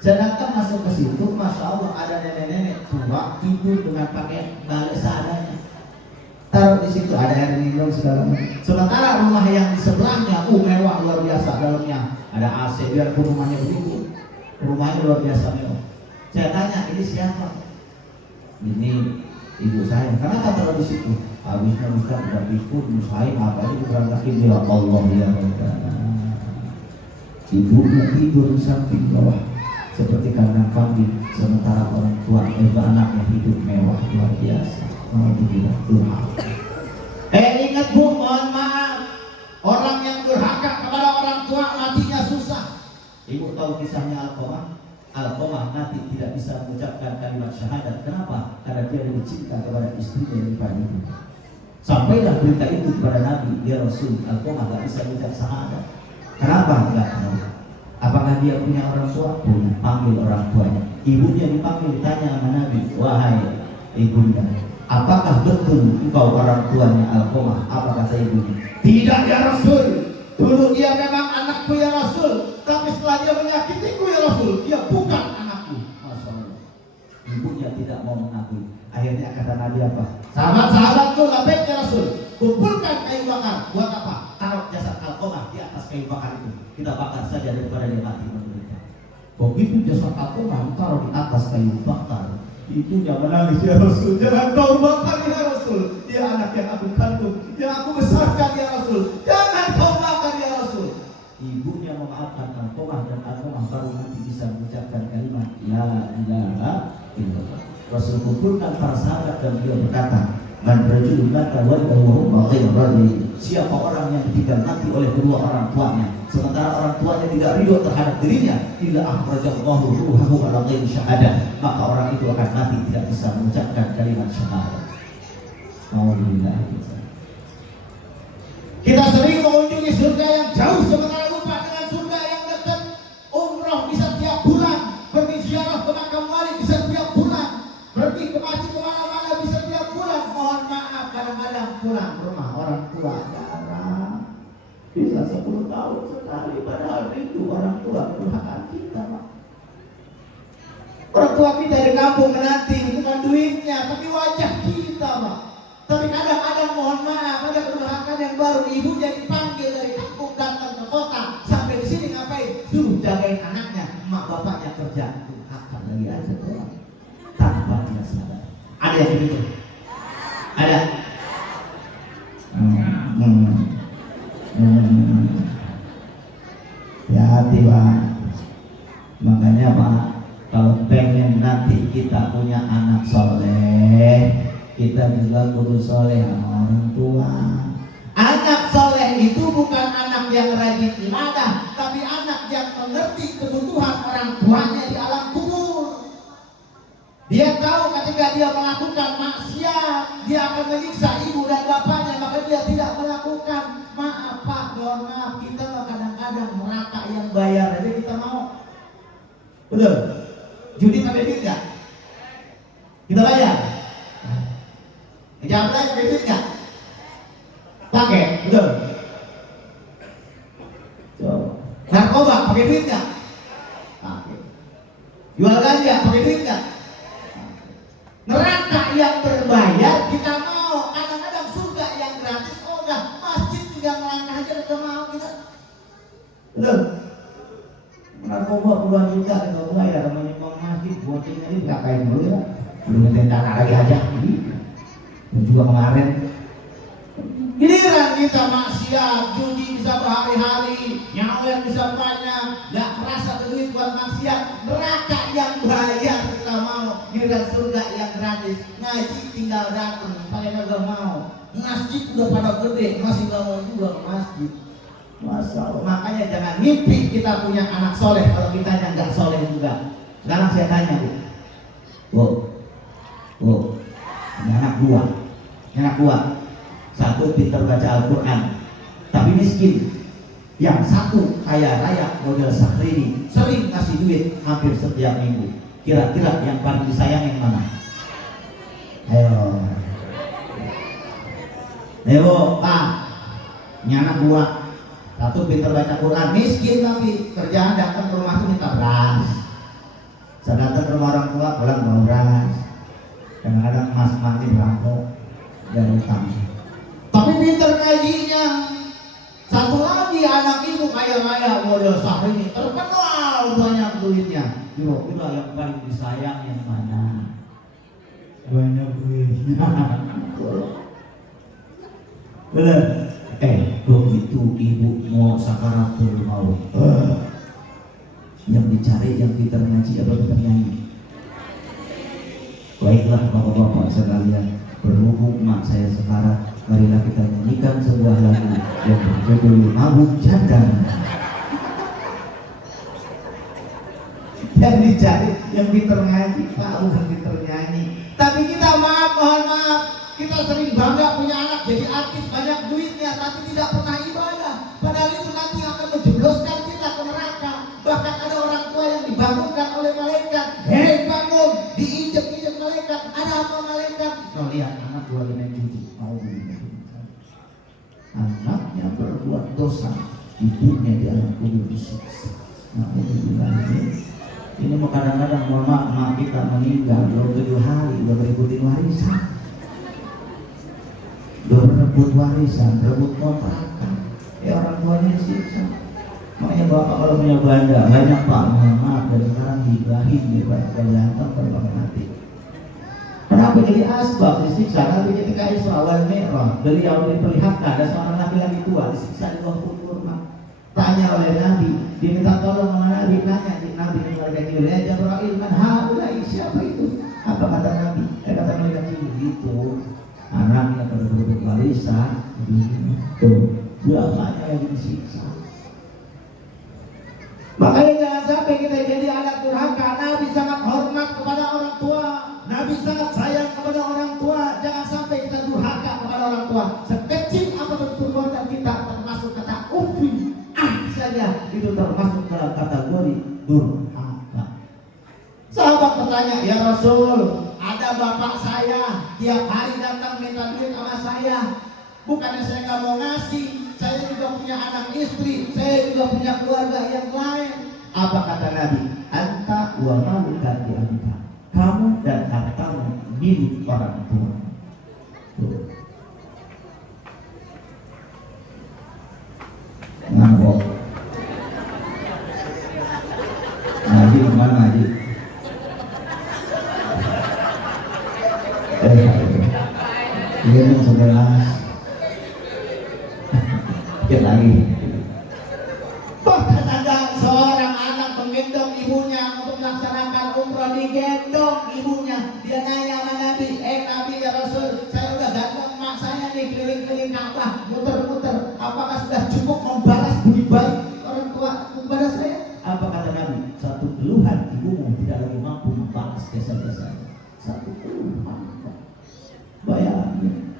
Saya datang masuk ke situ, Masya Allah ada nenek-nenek tua tidur dengan pakai balik seadanya. Taruh di situ ada air minum segala macam. Sementara rumah yang di sebelahnya mewah luar biasa, dalamnya ada AC, biarpun rumahnya begitu, rumahnya luar biasa mewah. Saya tanya, ini siapa? Ini ibu saya. Kenapa taruh di situ? Habisnya Ustaz udah pikir, saya apa aja diberangkatin. Ya Allah ya Rabbana. Ibunya tidur di samping bawah seperti kandang kambing, sementara orang tua anaknya hidup mewah luar biasa. Alhamdulillah durhaka. Ingat Bu, mohon maaf, orang yang durhaka kepada orang tua matinya susah. Ibu tahu kisahnya Alqamah mati tidak bisa mengucapkan kalimat syahadat. Kenapa? Karena dia lebih cinta kepada istrinya daripada ibu. Sampailah berita itu kepada Nabi, dia Rasul. Alqamah tak bisa mengucap syahadat. Kenapa? Enggak tahu. Apakah dia punya orang tua? Punya. Panggil orang tuanya. Ibunya dipanggil, ditanya sama Nabi, wahai ibunda, apakah betul engkau orang tuanya Alqamah? Apa kata ibunya? Tidak ya Rasul. Dulu dia memang anakku ya Rasul, tapi setelah dia menyakitiku ya Rasul, dia bukan anakku. Masya Allah. Ibunya tidak mau mengakui. Akhirnya kata Nabi apa? Sahabat-sahabatku labbaik ya Rasul, kumpulkan kayu bakar. Buat apa? Taruh jasad Alqamah di atas kayu bakar itu. Kita bakar saja daripada dia mati menderita. Begitu jasad Alqamah taruh di atas kayu bakar, ibunya menangis, ya Rasul, jangan kau bakar ya Rasul. Dia anak yang aku kandung, yang aku besarkan ya Rasul. Jangan kau bakar ya Rasul. Ibunya memaafkan Alqamah dan Alqamah baru nanti bisa mengucapkan kalimat La ilaha illallah. Rasul kumpulkan para sahabat dan beliau berkata, Man rajulun mata wa huwa ghairu radhi siapa orang yang ditinggal mati oleh kedua orang tuanya, sementara orang tuanya tidak ridho terhadap dirinya, illa akhrajallahu ruhahu ala ghairi syahadah, maka orang itu akan mati tidak bisa mengucapkan kalimat syahadat. Alhamdulillah. Kita sering mengunjungi surga yang jauh sementara lupa dengan surga yang dekat. Umroh bisa tiap bulan, pergi ziarah ke makam wali bisa tiap bulan, pergi ke masjid kemana-mana bisa tiap bulan. Mohon maaf, kadang-kadang pulang rumah orang tua jarang, bisa 10 tahun sekali, padahal itu orang tua durhaka kita, Pak. Orang tua kita di kampung menanti bukan duitnya tapi wajah kita, Pak. Tapi kadang-kadang mohon maaf, ada keluarga yang baru, ibunya dipanggil dari kampung datang ke kota, sampai di sini ngapain? Suruh jagain anaknya, mak bapaknya kerja, akan lagi aja doang, tanpa dia sadar. Ada yang begitu? Ada? Hati-hati, Pak. Makanya Pak, kalau pengen nanti kita punya anak soleh, kita juga kudu soleh sama orang tua. Anak soleh itu bukan anak yang rajin ibadah, tapi anak yang mengerti kebutuhan orang tuanya di alam kubur. Dia tahu ketika dia melakukan maksiat, dia akan menyiksa ibu dan bapaknya, maka dia tidak melakukan. Maaf Pak, mohon maaf, kita kadang-kadang neraka yang bayar aja kita mau. Betul? Judi pakai duit nggak? Kita bayar. Jawab lagi, pakai duit nggak? Pakai, betul. Narkoba pakai duit nggak? Pakai. Jual ganja pakai duit nggak? Neraka yang berbayar kita mau. Kadang-kadang surga yang gratis, oh enggak, masjid tinggal melangkah aja udah mau kita. Betul. Narkoba puluhan juta kita bayar, menyumbang masjid, buatin ini berakain dulu ya. Belum tentang lagi aja. Dan juga kemarin giliran kita maksiat, judi bisa berhari-hari, nyawer bisa banyak, gak kerasa duit buat maksiat, neraka yang bayar kita mau, giliran surga yang gratis, ngaji tinggal datang, paling gak mau, masjid udah pada gede, masih gak mau juga ke masjid. Masya Allah. Makanya jangan mimpi kita punya anak soleh kalau kita gak soleh juga. Sekarang saya tanya Bu, ini anak dua, satu pintar baca Al-Quran tapi miskin, yang satu kaya raya model Syahrini, sering kasih duit hampir setiap minggu. Kira-kira yang paling disayang yang mana? Ayo Pak, ini anak dua, satu pintar baca Quran, miskin tapi kerjaan datang ke rumah itu minta beras, saya datang ke rumah orang tua pulang bawa beras, kadang-kadang mas-masnya berampok dan utang. Tapi pinter ngajinya. Satu lagi anak ibu kaya-kaya model Syahrini, terkenal banyak duitnya. Kira-kira yang paling disayang yang mana? Banyak duitnya. Bener. Begitu ibu mau sakaratul maut, yang dicari yang pinter ngaji atau pinter nyanyi? Baiklah bapak-bapak sekalian, berhubung mak saya sekarat, marilah kita nyanyikan sebuah lagu yang berjudul Mabuk Janda. Yang dicari yang pinter ngaji, Pak, bukan pinter nyanyi. Tapi kita mohon maaf, kita sering bangga punya anak jadi artis, banyak duitnya, tapi tidak pernah ibadah. Padahal itu nanti akan menjebloskan kita ke neraka. Bahkan ada orang tua yang dibangunkan oleh malaikat. Hei bangun, diinjek-injek malaikat. Ada apa malaikat? Kau lihat anak gua main judi, mau beli. Anaknya berbuat dosa, ibunya di alam kubur disiksa. Ini mau kadang-kadang mohon maaf, mak kita meninggal belum 7 hari udah berebutin warisan, udah berebut warisan, berebut kontrakan, orang tuanya disiksa. Makanya bapak kalau punya benda banyak Pak, mohon maaf dari sekarang dibahin daripada berantem kalau mati. Kenapa jadi asbab disiksa? Nanti ketika Isra wal Mi'raj beliau diperlihatkan ada seorang laki-laki tua disiksa di bawah kubur. Tanya oleh Nabi, diminta tolong oleh Nabi, nanya di Nabi keluarga Jibril, ya Jibril, man haulai, siapa itu? Apa kata Nabi? Kata mereka Jibril, itu anaknya pada berebut warisan, tuh bapaknya yang disiksa. Makanya jangan sampai kita jadi anak durhaka. Nabi sangat hormat kepada orang tua, Nabi sangat sayang kepada orang tua. Jangan sampai kita durhaka kepada orang tua. Sekecil apapun perbuatan kita, termasuk kata ufin saja, itu termasuk dalam kategori durhaka. Sahabat bertanya, ya Rasul, ada bapak saya tiap hari datang minta duit sama saya. Bukannya saya nggak mau ngasih, saya juga punya anak istri, saya juga punya keluarga yang lain. Apa kata Nabi? Anta wa maluka di abika. Kamu dan hartamu milik orang tua. Ngambok. Ngaji kemana ngaji? Iya dong 11. Dikit lagi. Bahkan ada seorang anak menggendong ibunya untuk melaksanakan umrah, digendong ibunya. Dia nanya sama Nabi, Nabi ya Rasul, saya udah gandeng emak saya nih keliling-keliling Ka'bah, muter-muter. Apakah sudah cukup membalas budi baik orang tua kepada saya? Apa kata Nabi? Satu keluhan ibumu tidak lagi mampu membalas jasa-jasanya. Satu keluhan. Bayangin.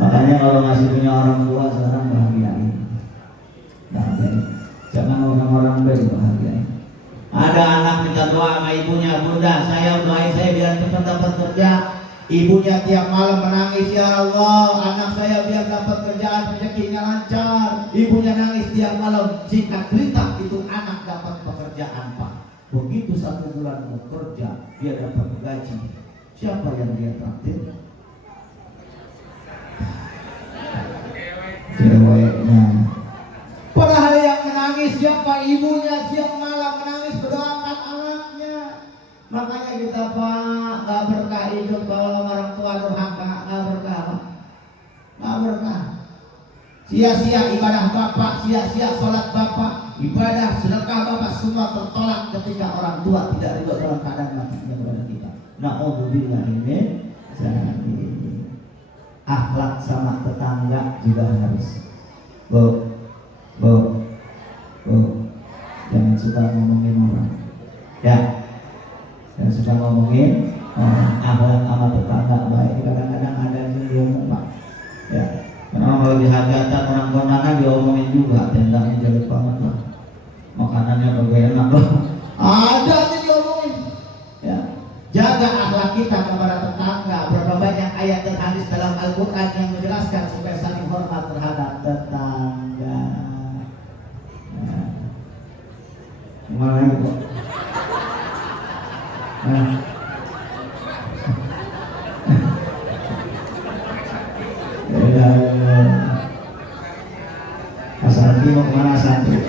Makanya kalau masih punya orang tua sekarang bahagiain. Jangan orang-orang bahagiain. Ada anak minta doa sama ibunya, Bunda, saya doain saya biar cepat dapat kerja. Ibunya tiap malam menangis, ya Allah, anak saya biar dapat kerjaan, rezekinya lancar. Ibunya nangis tiap malam. Jika cerita itu anak dapat pekerjaan, Pak. Begitu 1 bulan mau kerja, dia dapat gaji. Siapa yang dia traktir? Ceweknya. Padahal yang menangis siapa? Ibunya. Siap malam menangis berdoakan anaknya. Makanya kita Pak, gak berkah hidup kalau orang tua durhaka. Gak berkah Pak, gak berkah. Sia-sia ibadah Bapak, sia-sia sholat Bapak, ibadah sedekah Bapak, semua tertolak ketika orang tua tidak ridho dalam keadaan matinya kepada kita. Na'udzubillah ini jadi akhlak sama tetangga juga harus. Bu, jangan suka ngomongin orang. Ya, jangan suka ngomongin orang. Akhlak sama tetangga baik. Kadang-kadang ada yang diomong Pak. Ya, karena kalau di hajatan orang kondangan diomongin juga, tendangnya jelek banget lah. Makanannya lebih enak loh. Ada yang diomongin. Ya. Jaga akhlak kita kepada tetangga. Berapa banyak ayat dan hadis dalam Al-Quran yang menjelaskan supaya saling hormat terhadap tetangga. Nah. Gimana ini kok? Nah. Ya. Asal mau kemana Santi?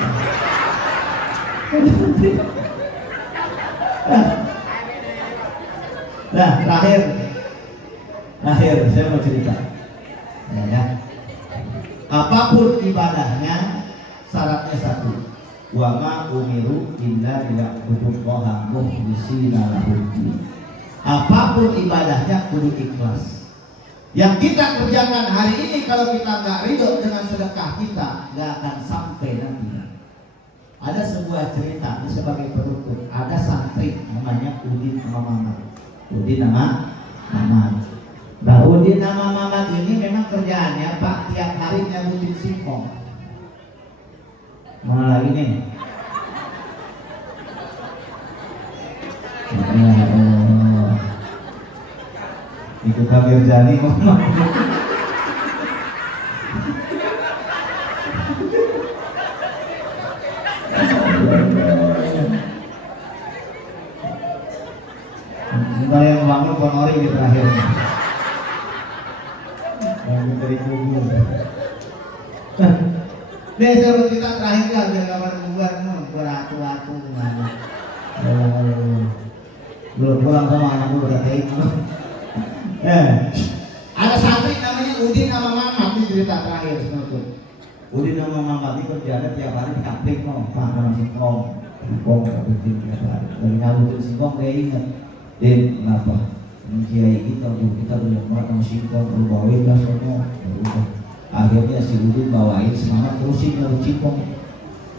Nah, terakhir saya mau cerita. Ya. Apapun ibadahnya syaratnya satu. Wa ma umiru illa liya'budullaha mukhlishina lahud-din. Apapun ibadahnya kudu ikhlas. Yang kita kerjakan hari ini kalau kita nggak ridho dengan sedekah kita, nggak akan sampai nanti. Ada sebuah cerita, ini sebagai penutup. Ada santri namanya Udin sama Mamat. Udin nama Mamat. Nah, Udin nama Mamat ini memang kerjaannya Pak tiap hari nyabutin singkong. Mana lagi nih? Ikut Amir Jani ngomong. Sebentar yang bangun ponori di terakhir. Bangun dari kubur. Dia suruh kita terakhir kan biar kapan kuburan beratu-atu mana. Belum pulang sama anakku udah kayak itu. Ada santri namanya Udin sama Mamat, ini cerita terakhir sebenarnya. Udin sama Mamat ini kerjanya tiap hari di kampung tanam singkong, singkong Udin tiap hari. Dari nyabutin singkong dia ingat, Din kenapa? kiai kita banyak banget sama singkong, lu bawain lah semua. Ya udah. Akhirnya si Udin bawain semangat terusin lalu singkong.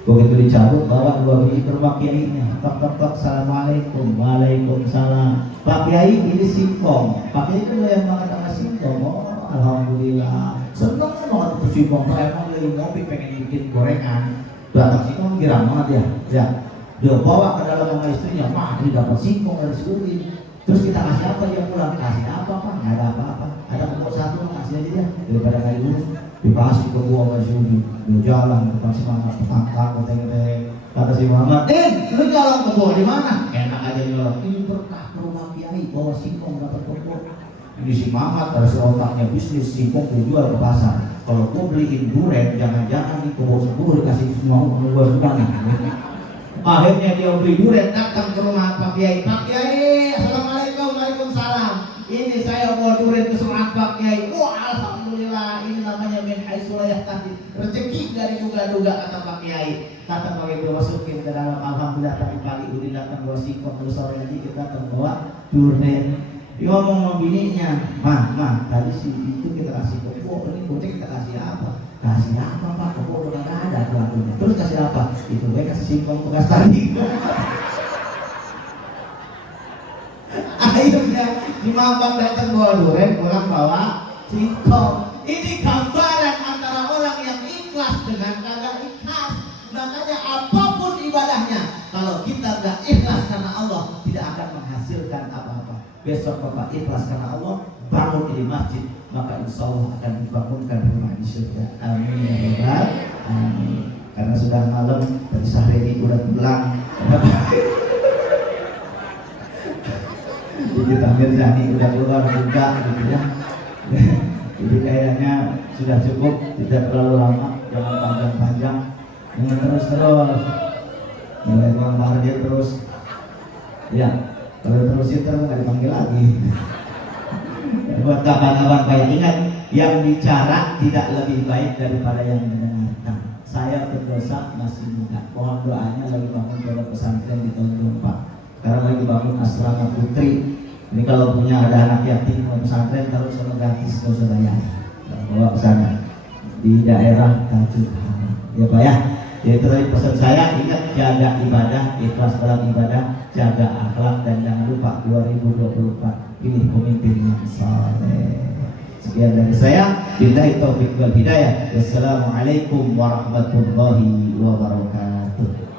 Begitu dicabut bawa 2 biji ke rumah kiainya. Tok, assalamualaikum, waalaikumsalam. Pak Kiai ini singkong. Pak Kiai itu yang banget sama singkong. Oh, alhamdulillah. Seneng banget itu singkong. Emang lagi ngopi pengen bikin gorengan. Datang singkong girang banget ya. Ya. Dia bawa ke dalam sama istrinya. Mah, ini dapat singkong dari si Udin. Terus kita kasih apa dia pulang? Kasih apa Pak? Nggak ada apa-apa. Ada kepok 1 kasih aja dia. Daripada kali urus. Dikasih ke gua sama si Udin. Dia jalan ke si Muhammad, petangkang, keteng-keteng. Kata si Muhammad, lu jalan ke gua di mana? Enak aja dia. Ini berkah ke rumah kiai, bawa singkong dapat kepok. Ini si Muhammad dari otaknya bisnis singkong dijual ke pasar. Kalau gua beliin duren, jangan-jangan nih kebok 10 dikasih semua gua suka nih. Akhirnya dia beli duren, datang ke rumah Pak Kiai. Pak Kiai, assalamualaikum, waalaikumsalam. Ini saya bawa duren ke rumah Pak Kiai. Wah, alhamdulillah, ini namanya min haitsu la yahtasib. Rezeki dari duga-duga kata Pak Kiai. Kata Pak Kiai masukin ke dalam, alhamdulillah tadi pagi Udin datang bawa singkong, terus sore lagi kita datang bawa duren. Dia ngomong sama bininya, mah, tadi si itu kita kasih kepok, ini bocah kita kasih apa? Kasih apa Pak? Kepok udah nggak ada pelakunya. Terus kasih apa? Itu gue kasih singkong bekas tadi. Akhirnya di Mampang datang bawa duren, pulang bawa singkong. Ini gambaran antara orang yang ikhlas dengan kagak ikhlas. Makanya apapun ibadahnya, kalau kita nggak ikhlas karena Allah, tidak akan menghasilkan apa-apa. Besok Bapak ikhlas karena Allah, bangun di masjid, maka insya Allah akan dibangunkan rumah di surga. Amin ya Rabbal Alamin. Karena sudah malam, tadi sehari ini udah pulang. Jadi Tamir Jani udah keluar juga, gitu ya. Jadi kayaknya sudah cukup, tidak terlalu lama, jangan panjang-panjang, jangan terus. Mulai Bang Bahar terus, ya. Kalau terus itu nggak dipanggil lagi. Buat kawan-kawan kayak ingat, yang bicara tidak lebih baik daripada yang mendengarkan. Saya berdosa masih muda. Mohon doanya lagi bangun pondok pesantren di tahun 24. Sekarang lagi bangun asrama putri. Ini kalau punya ada anak yatim mau pesantren terus sama gratis, nggak usah bayar. Bawa ke sana di daerah Tajur Hamam. Ya Pak ya. Itu tadi pesan saya, ingat jaga ibadah, ikhlas dalam ibadah, jaga akhlak, dan jangan lupa 2024 pilih pemimpin yang saleh. Sekian dari saya. Billahi taufiq wal hidayah. Wassalamualaikum warahmatullahi wabarakatuh.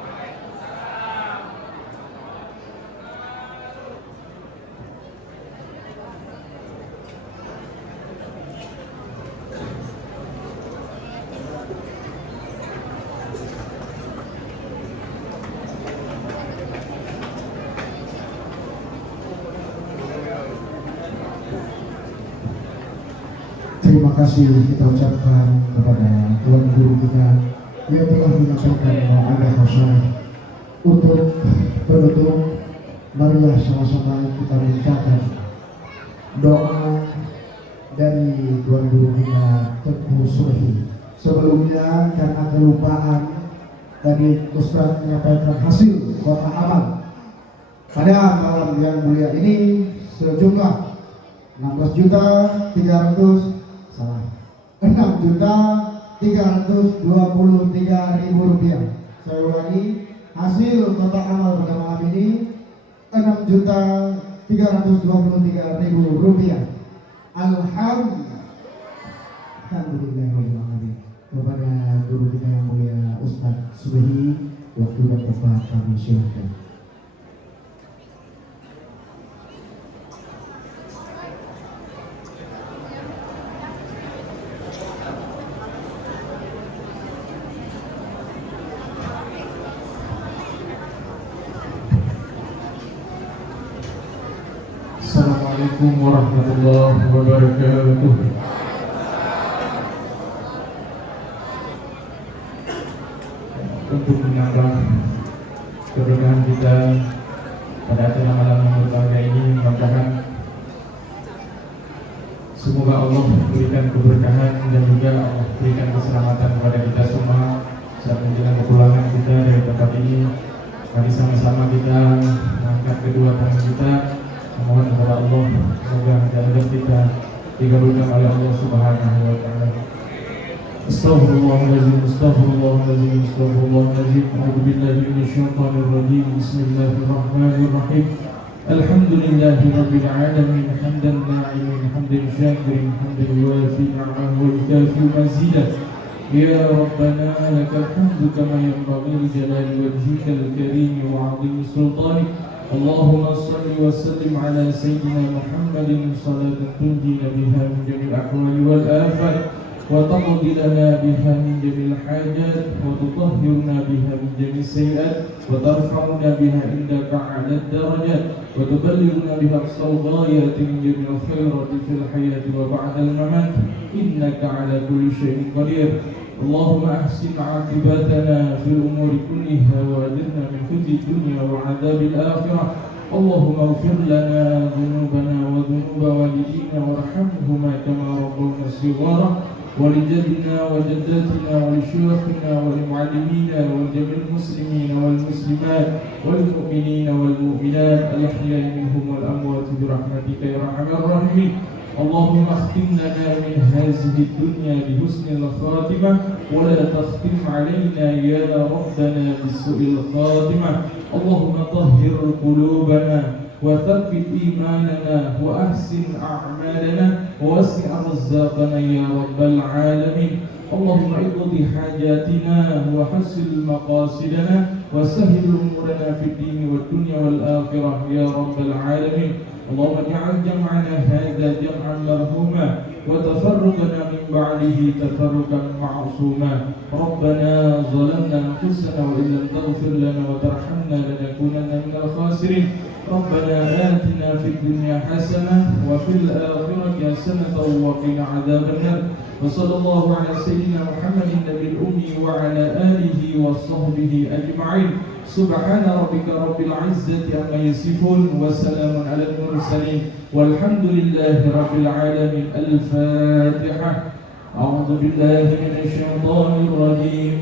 Terima kasih kita ucapkan kepada Tuan Guru kita yang telah menyampaikan doa khusus. Untuk penutup, marilah sama-sama kita mintakan doa dari Tuan Guru kita Teguh Surhi. Sebelumnya karena kelupaan tadi Ustaz menyampaikan hasil kotak amal pada malam yang mulia ini sejumlah 6.323.000 rupiah. Saya ulangi, hasil kotak amal pada malam ini 6.323.000 rupiah. Alhamdulillahirrahmanirrahim. Kepada guru kita yang mulia Ustaz Subhi, waktu dan tempat kami silakan. Assalamualaikum warahmatullahi wabarakatuh. Untuk menambah keberkahan kita pada acara malam yang berbahagia ini, mudah-mudahan semoga Allah berikan keberkahan dan juga Allah berikan keselamatan kepada kita semua saat menjelang kepulangan kita dari tempat ini. Mari sama-sama kita mengangkat kedua tangan kita Mohon kepada Allah semoga hajat kita dikabulkan oleh Allah Subhanahu wa taala. Astaghfirullahaladzim, astaghfirullahaladzim, astaghfirullahaladzim. A'udzu billahi minasyaitonir rajim. Bismillahirrahmanirrahim. Alhamdulillahi rabbil alamin, hamdan na'imin, hamdan syakirin, hamdan yuwafi ni'amahu wa yukafi mazidah. Ya Rabbana lakal hamdu kama yanbaghi li jalali wajhikal karim wa 'azimi sultanik. Allahumma salli wa sallim ala sayyidina Muhammadin salatan tunjina biha min jami'il ahwali wal afat wa taqdi lana biha min jami'il hajat wa tutahhirna biha min jami'is sayyi'at wa tarfa'una biha indaka 'ala ad-darajat wa tuballighuna biha aqsal ghayati min jami'il khairati fil hayati wa ba'da al-mamat innaka 'ala kulli syai'in qadir. Allahumma ahsin 'aqibatana fil umuri kulliha wa ajirna min khizyi dunya wa 'adzabil akhirah. Allahumma ighfir lana dhunubana wa dhunuba walidina warhamhuma kama rabbawna shighara wa li jaddina wa jaddatina wa li shuyukhina wa li mu'allimina wa li jami'il muslimina wal muslimat wal mu'minina wal mu'minat al-ahya'i minhum wal amwat bi rahmatika ya arhamar rahimin. اللهم اختم لنا من هذه الدنيا بحسن الخاتمة ولا تختم علينا يا ربنا بسوء الخاتمة. اللهم طهر قلوبنا وثبت إيماننا وأحسن أعمالنا ووسع رزاقنا يا رب العالمين. اللهم اقض حاجاتنا وحسن مقاصدنا وسهل أمورنا في الدين والدنيا والآخرة يا رب العالمين. اللهم اجعل جمعنا هذا جمعا مرحوما وتفرقنا من بعده تفرقا معصوما. ربنا ظلمنا أنفسنا وإن لم تغفر لنا وترحمنا لنكونن من الخاسرين. ربنا آتنا في الدنيا حسنة وفي الآخرة حسنة وقنا عذاب النار. وصلى الله على سيدنا محمد النبي الأمي وعلى آله وصحبه أجمعين. سبحان ربك رب العزة عما يصفون وسلام على المرسلين والحمد لله رب العالمين. الفاتحة. أعوذ بالله من الشيطان الرجيم.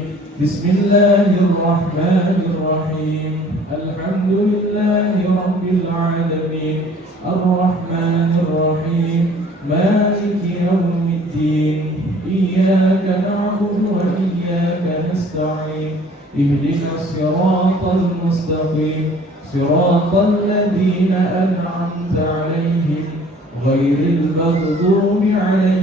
بسم الله الرحمن الرحيم. الحمد لله رب العالمين الرحمن الرحيم مالك يوم الدين إياك نعبد وإياك نستعين اهدنا الصراط المستقيم صراط الذين أنعمت عليهم غير المغضوب عليهم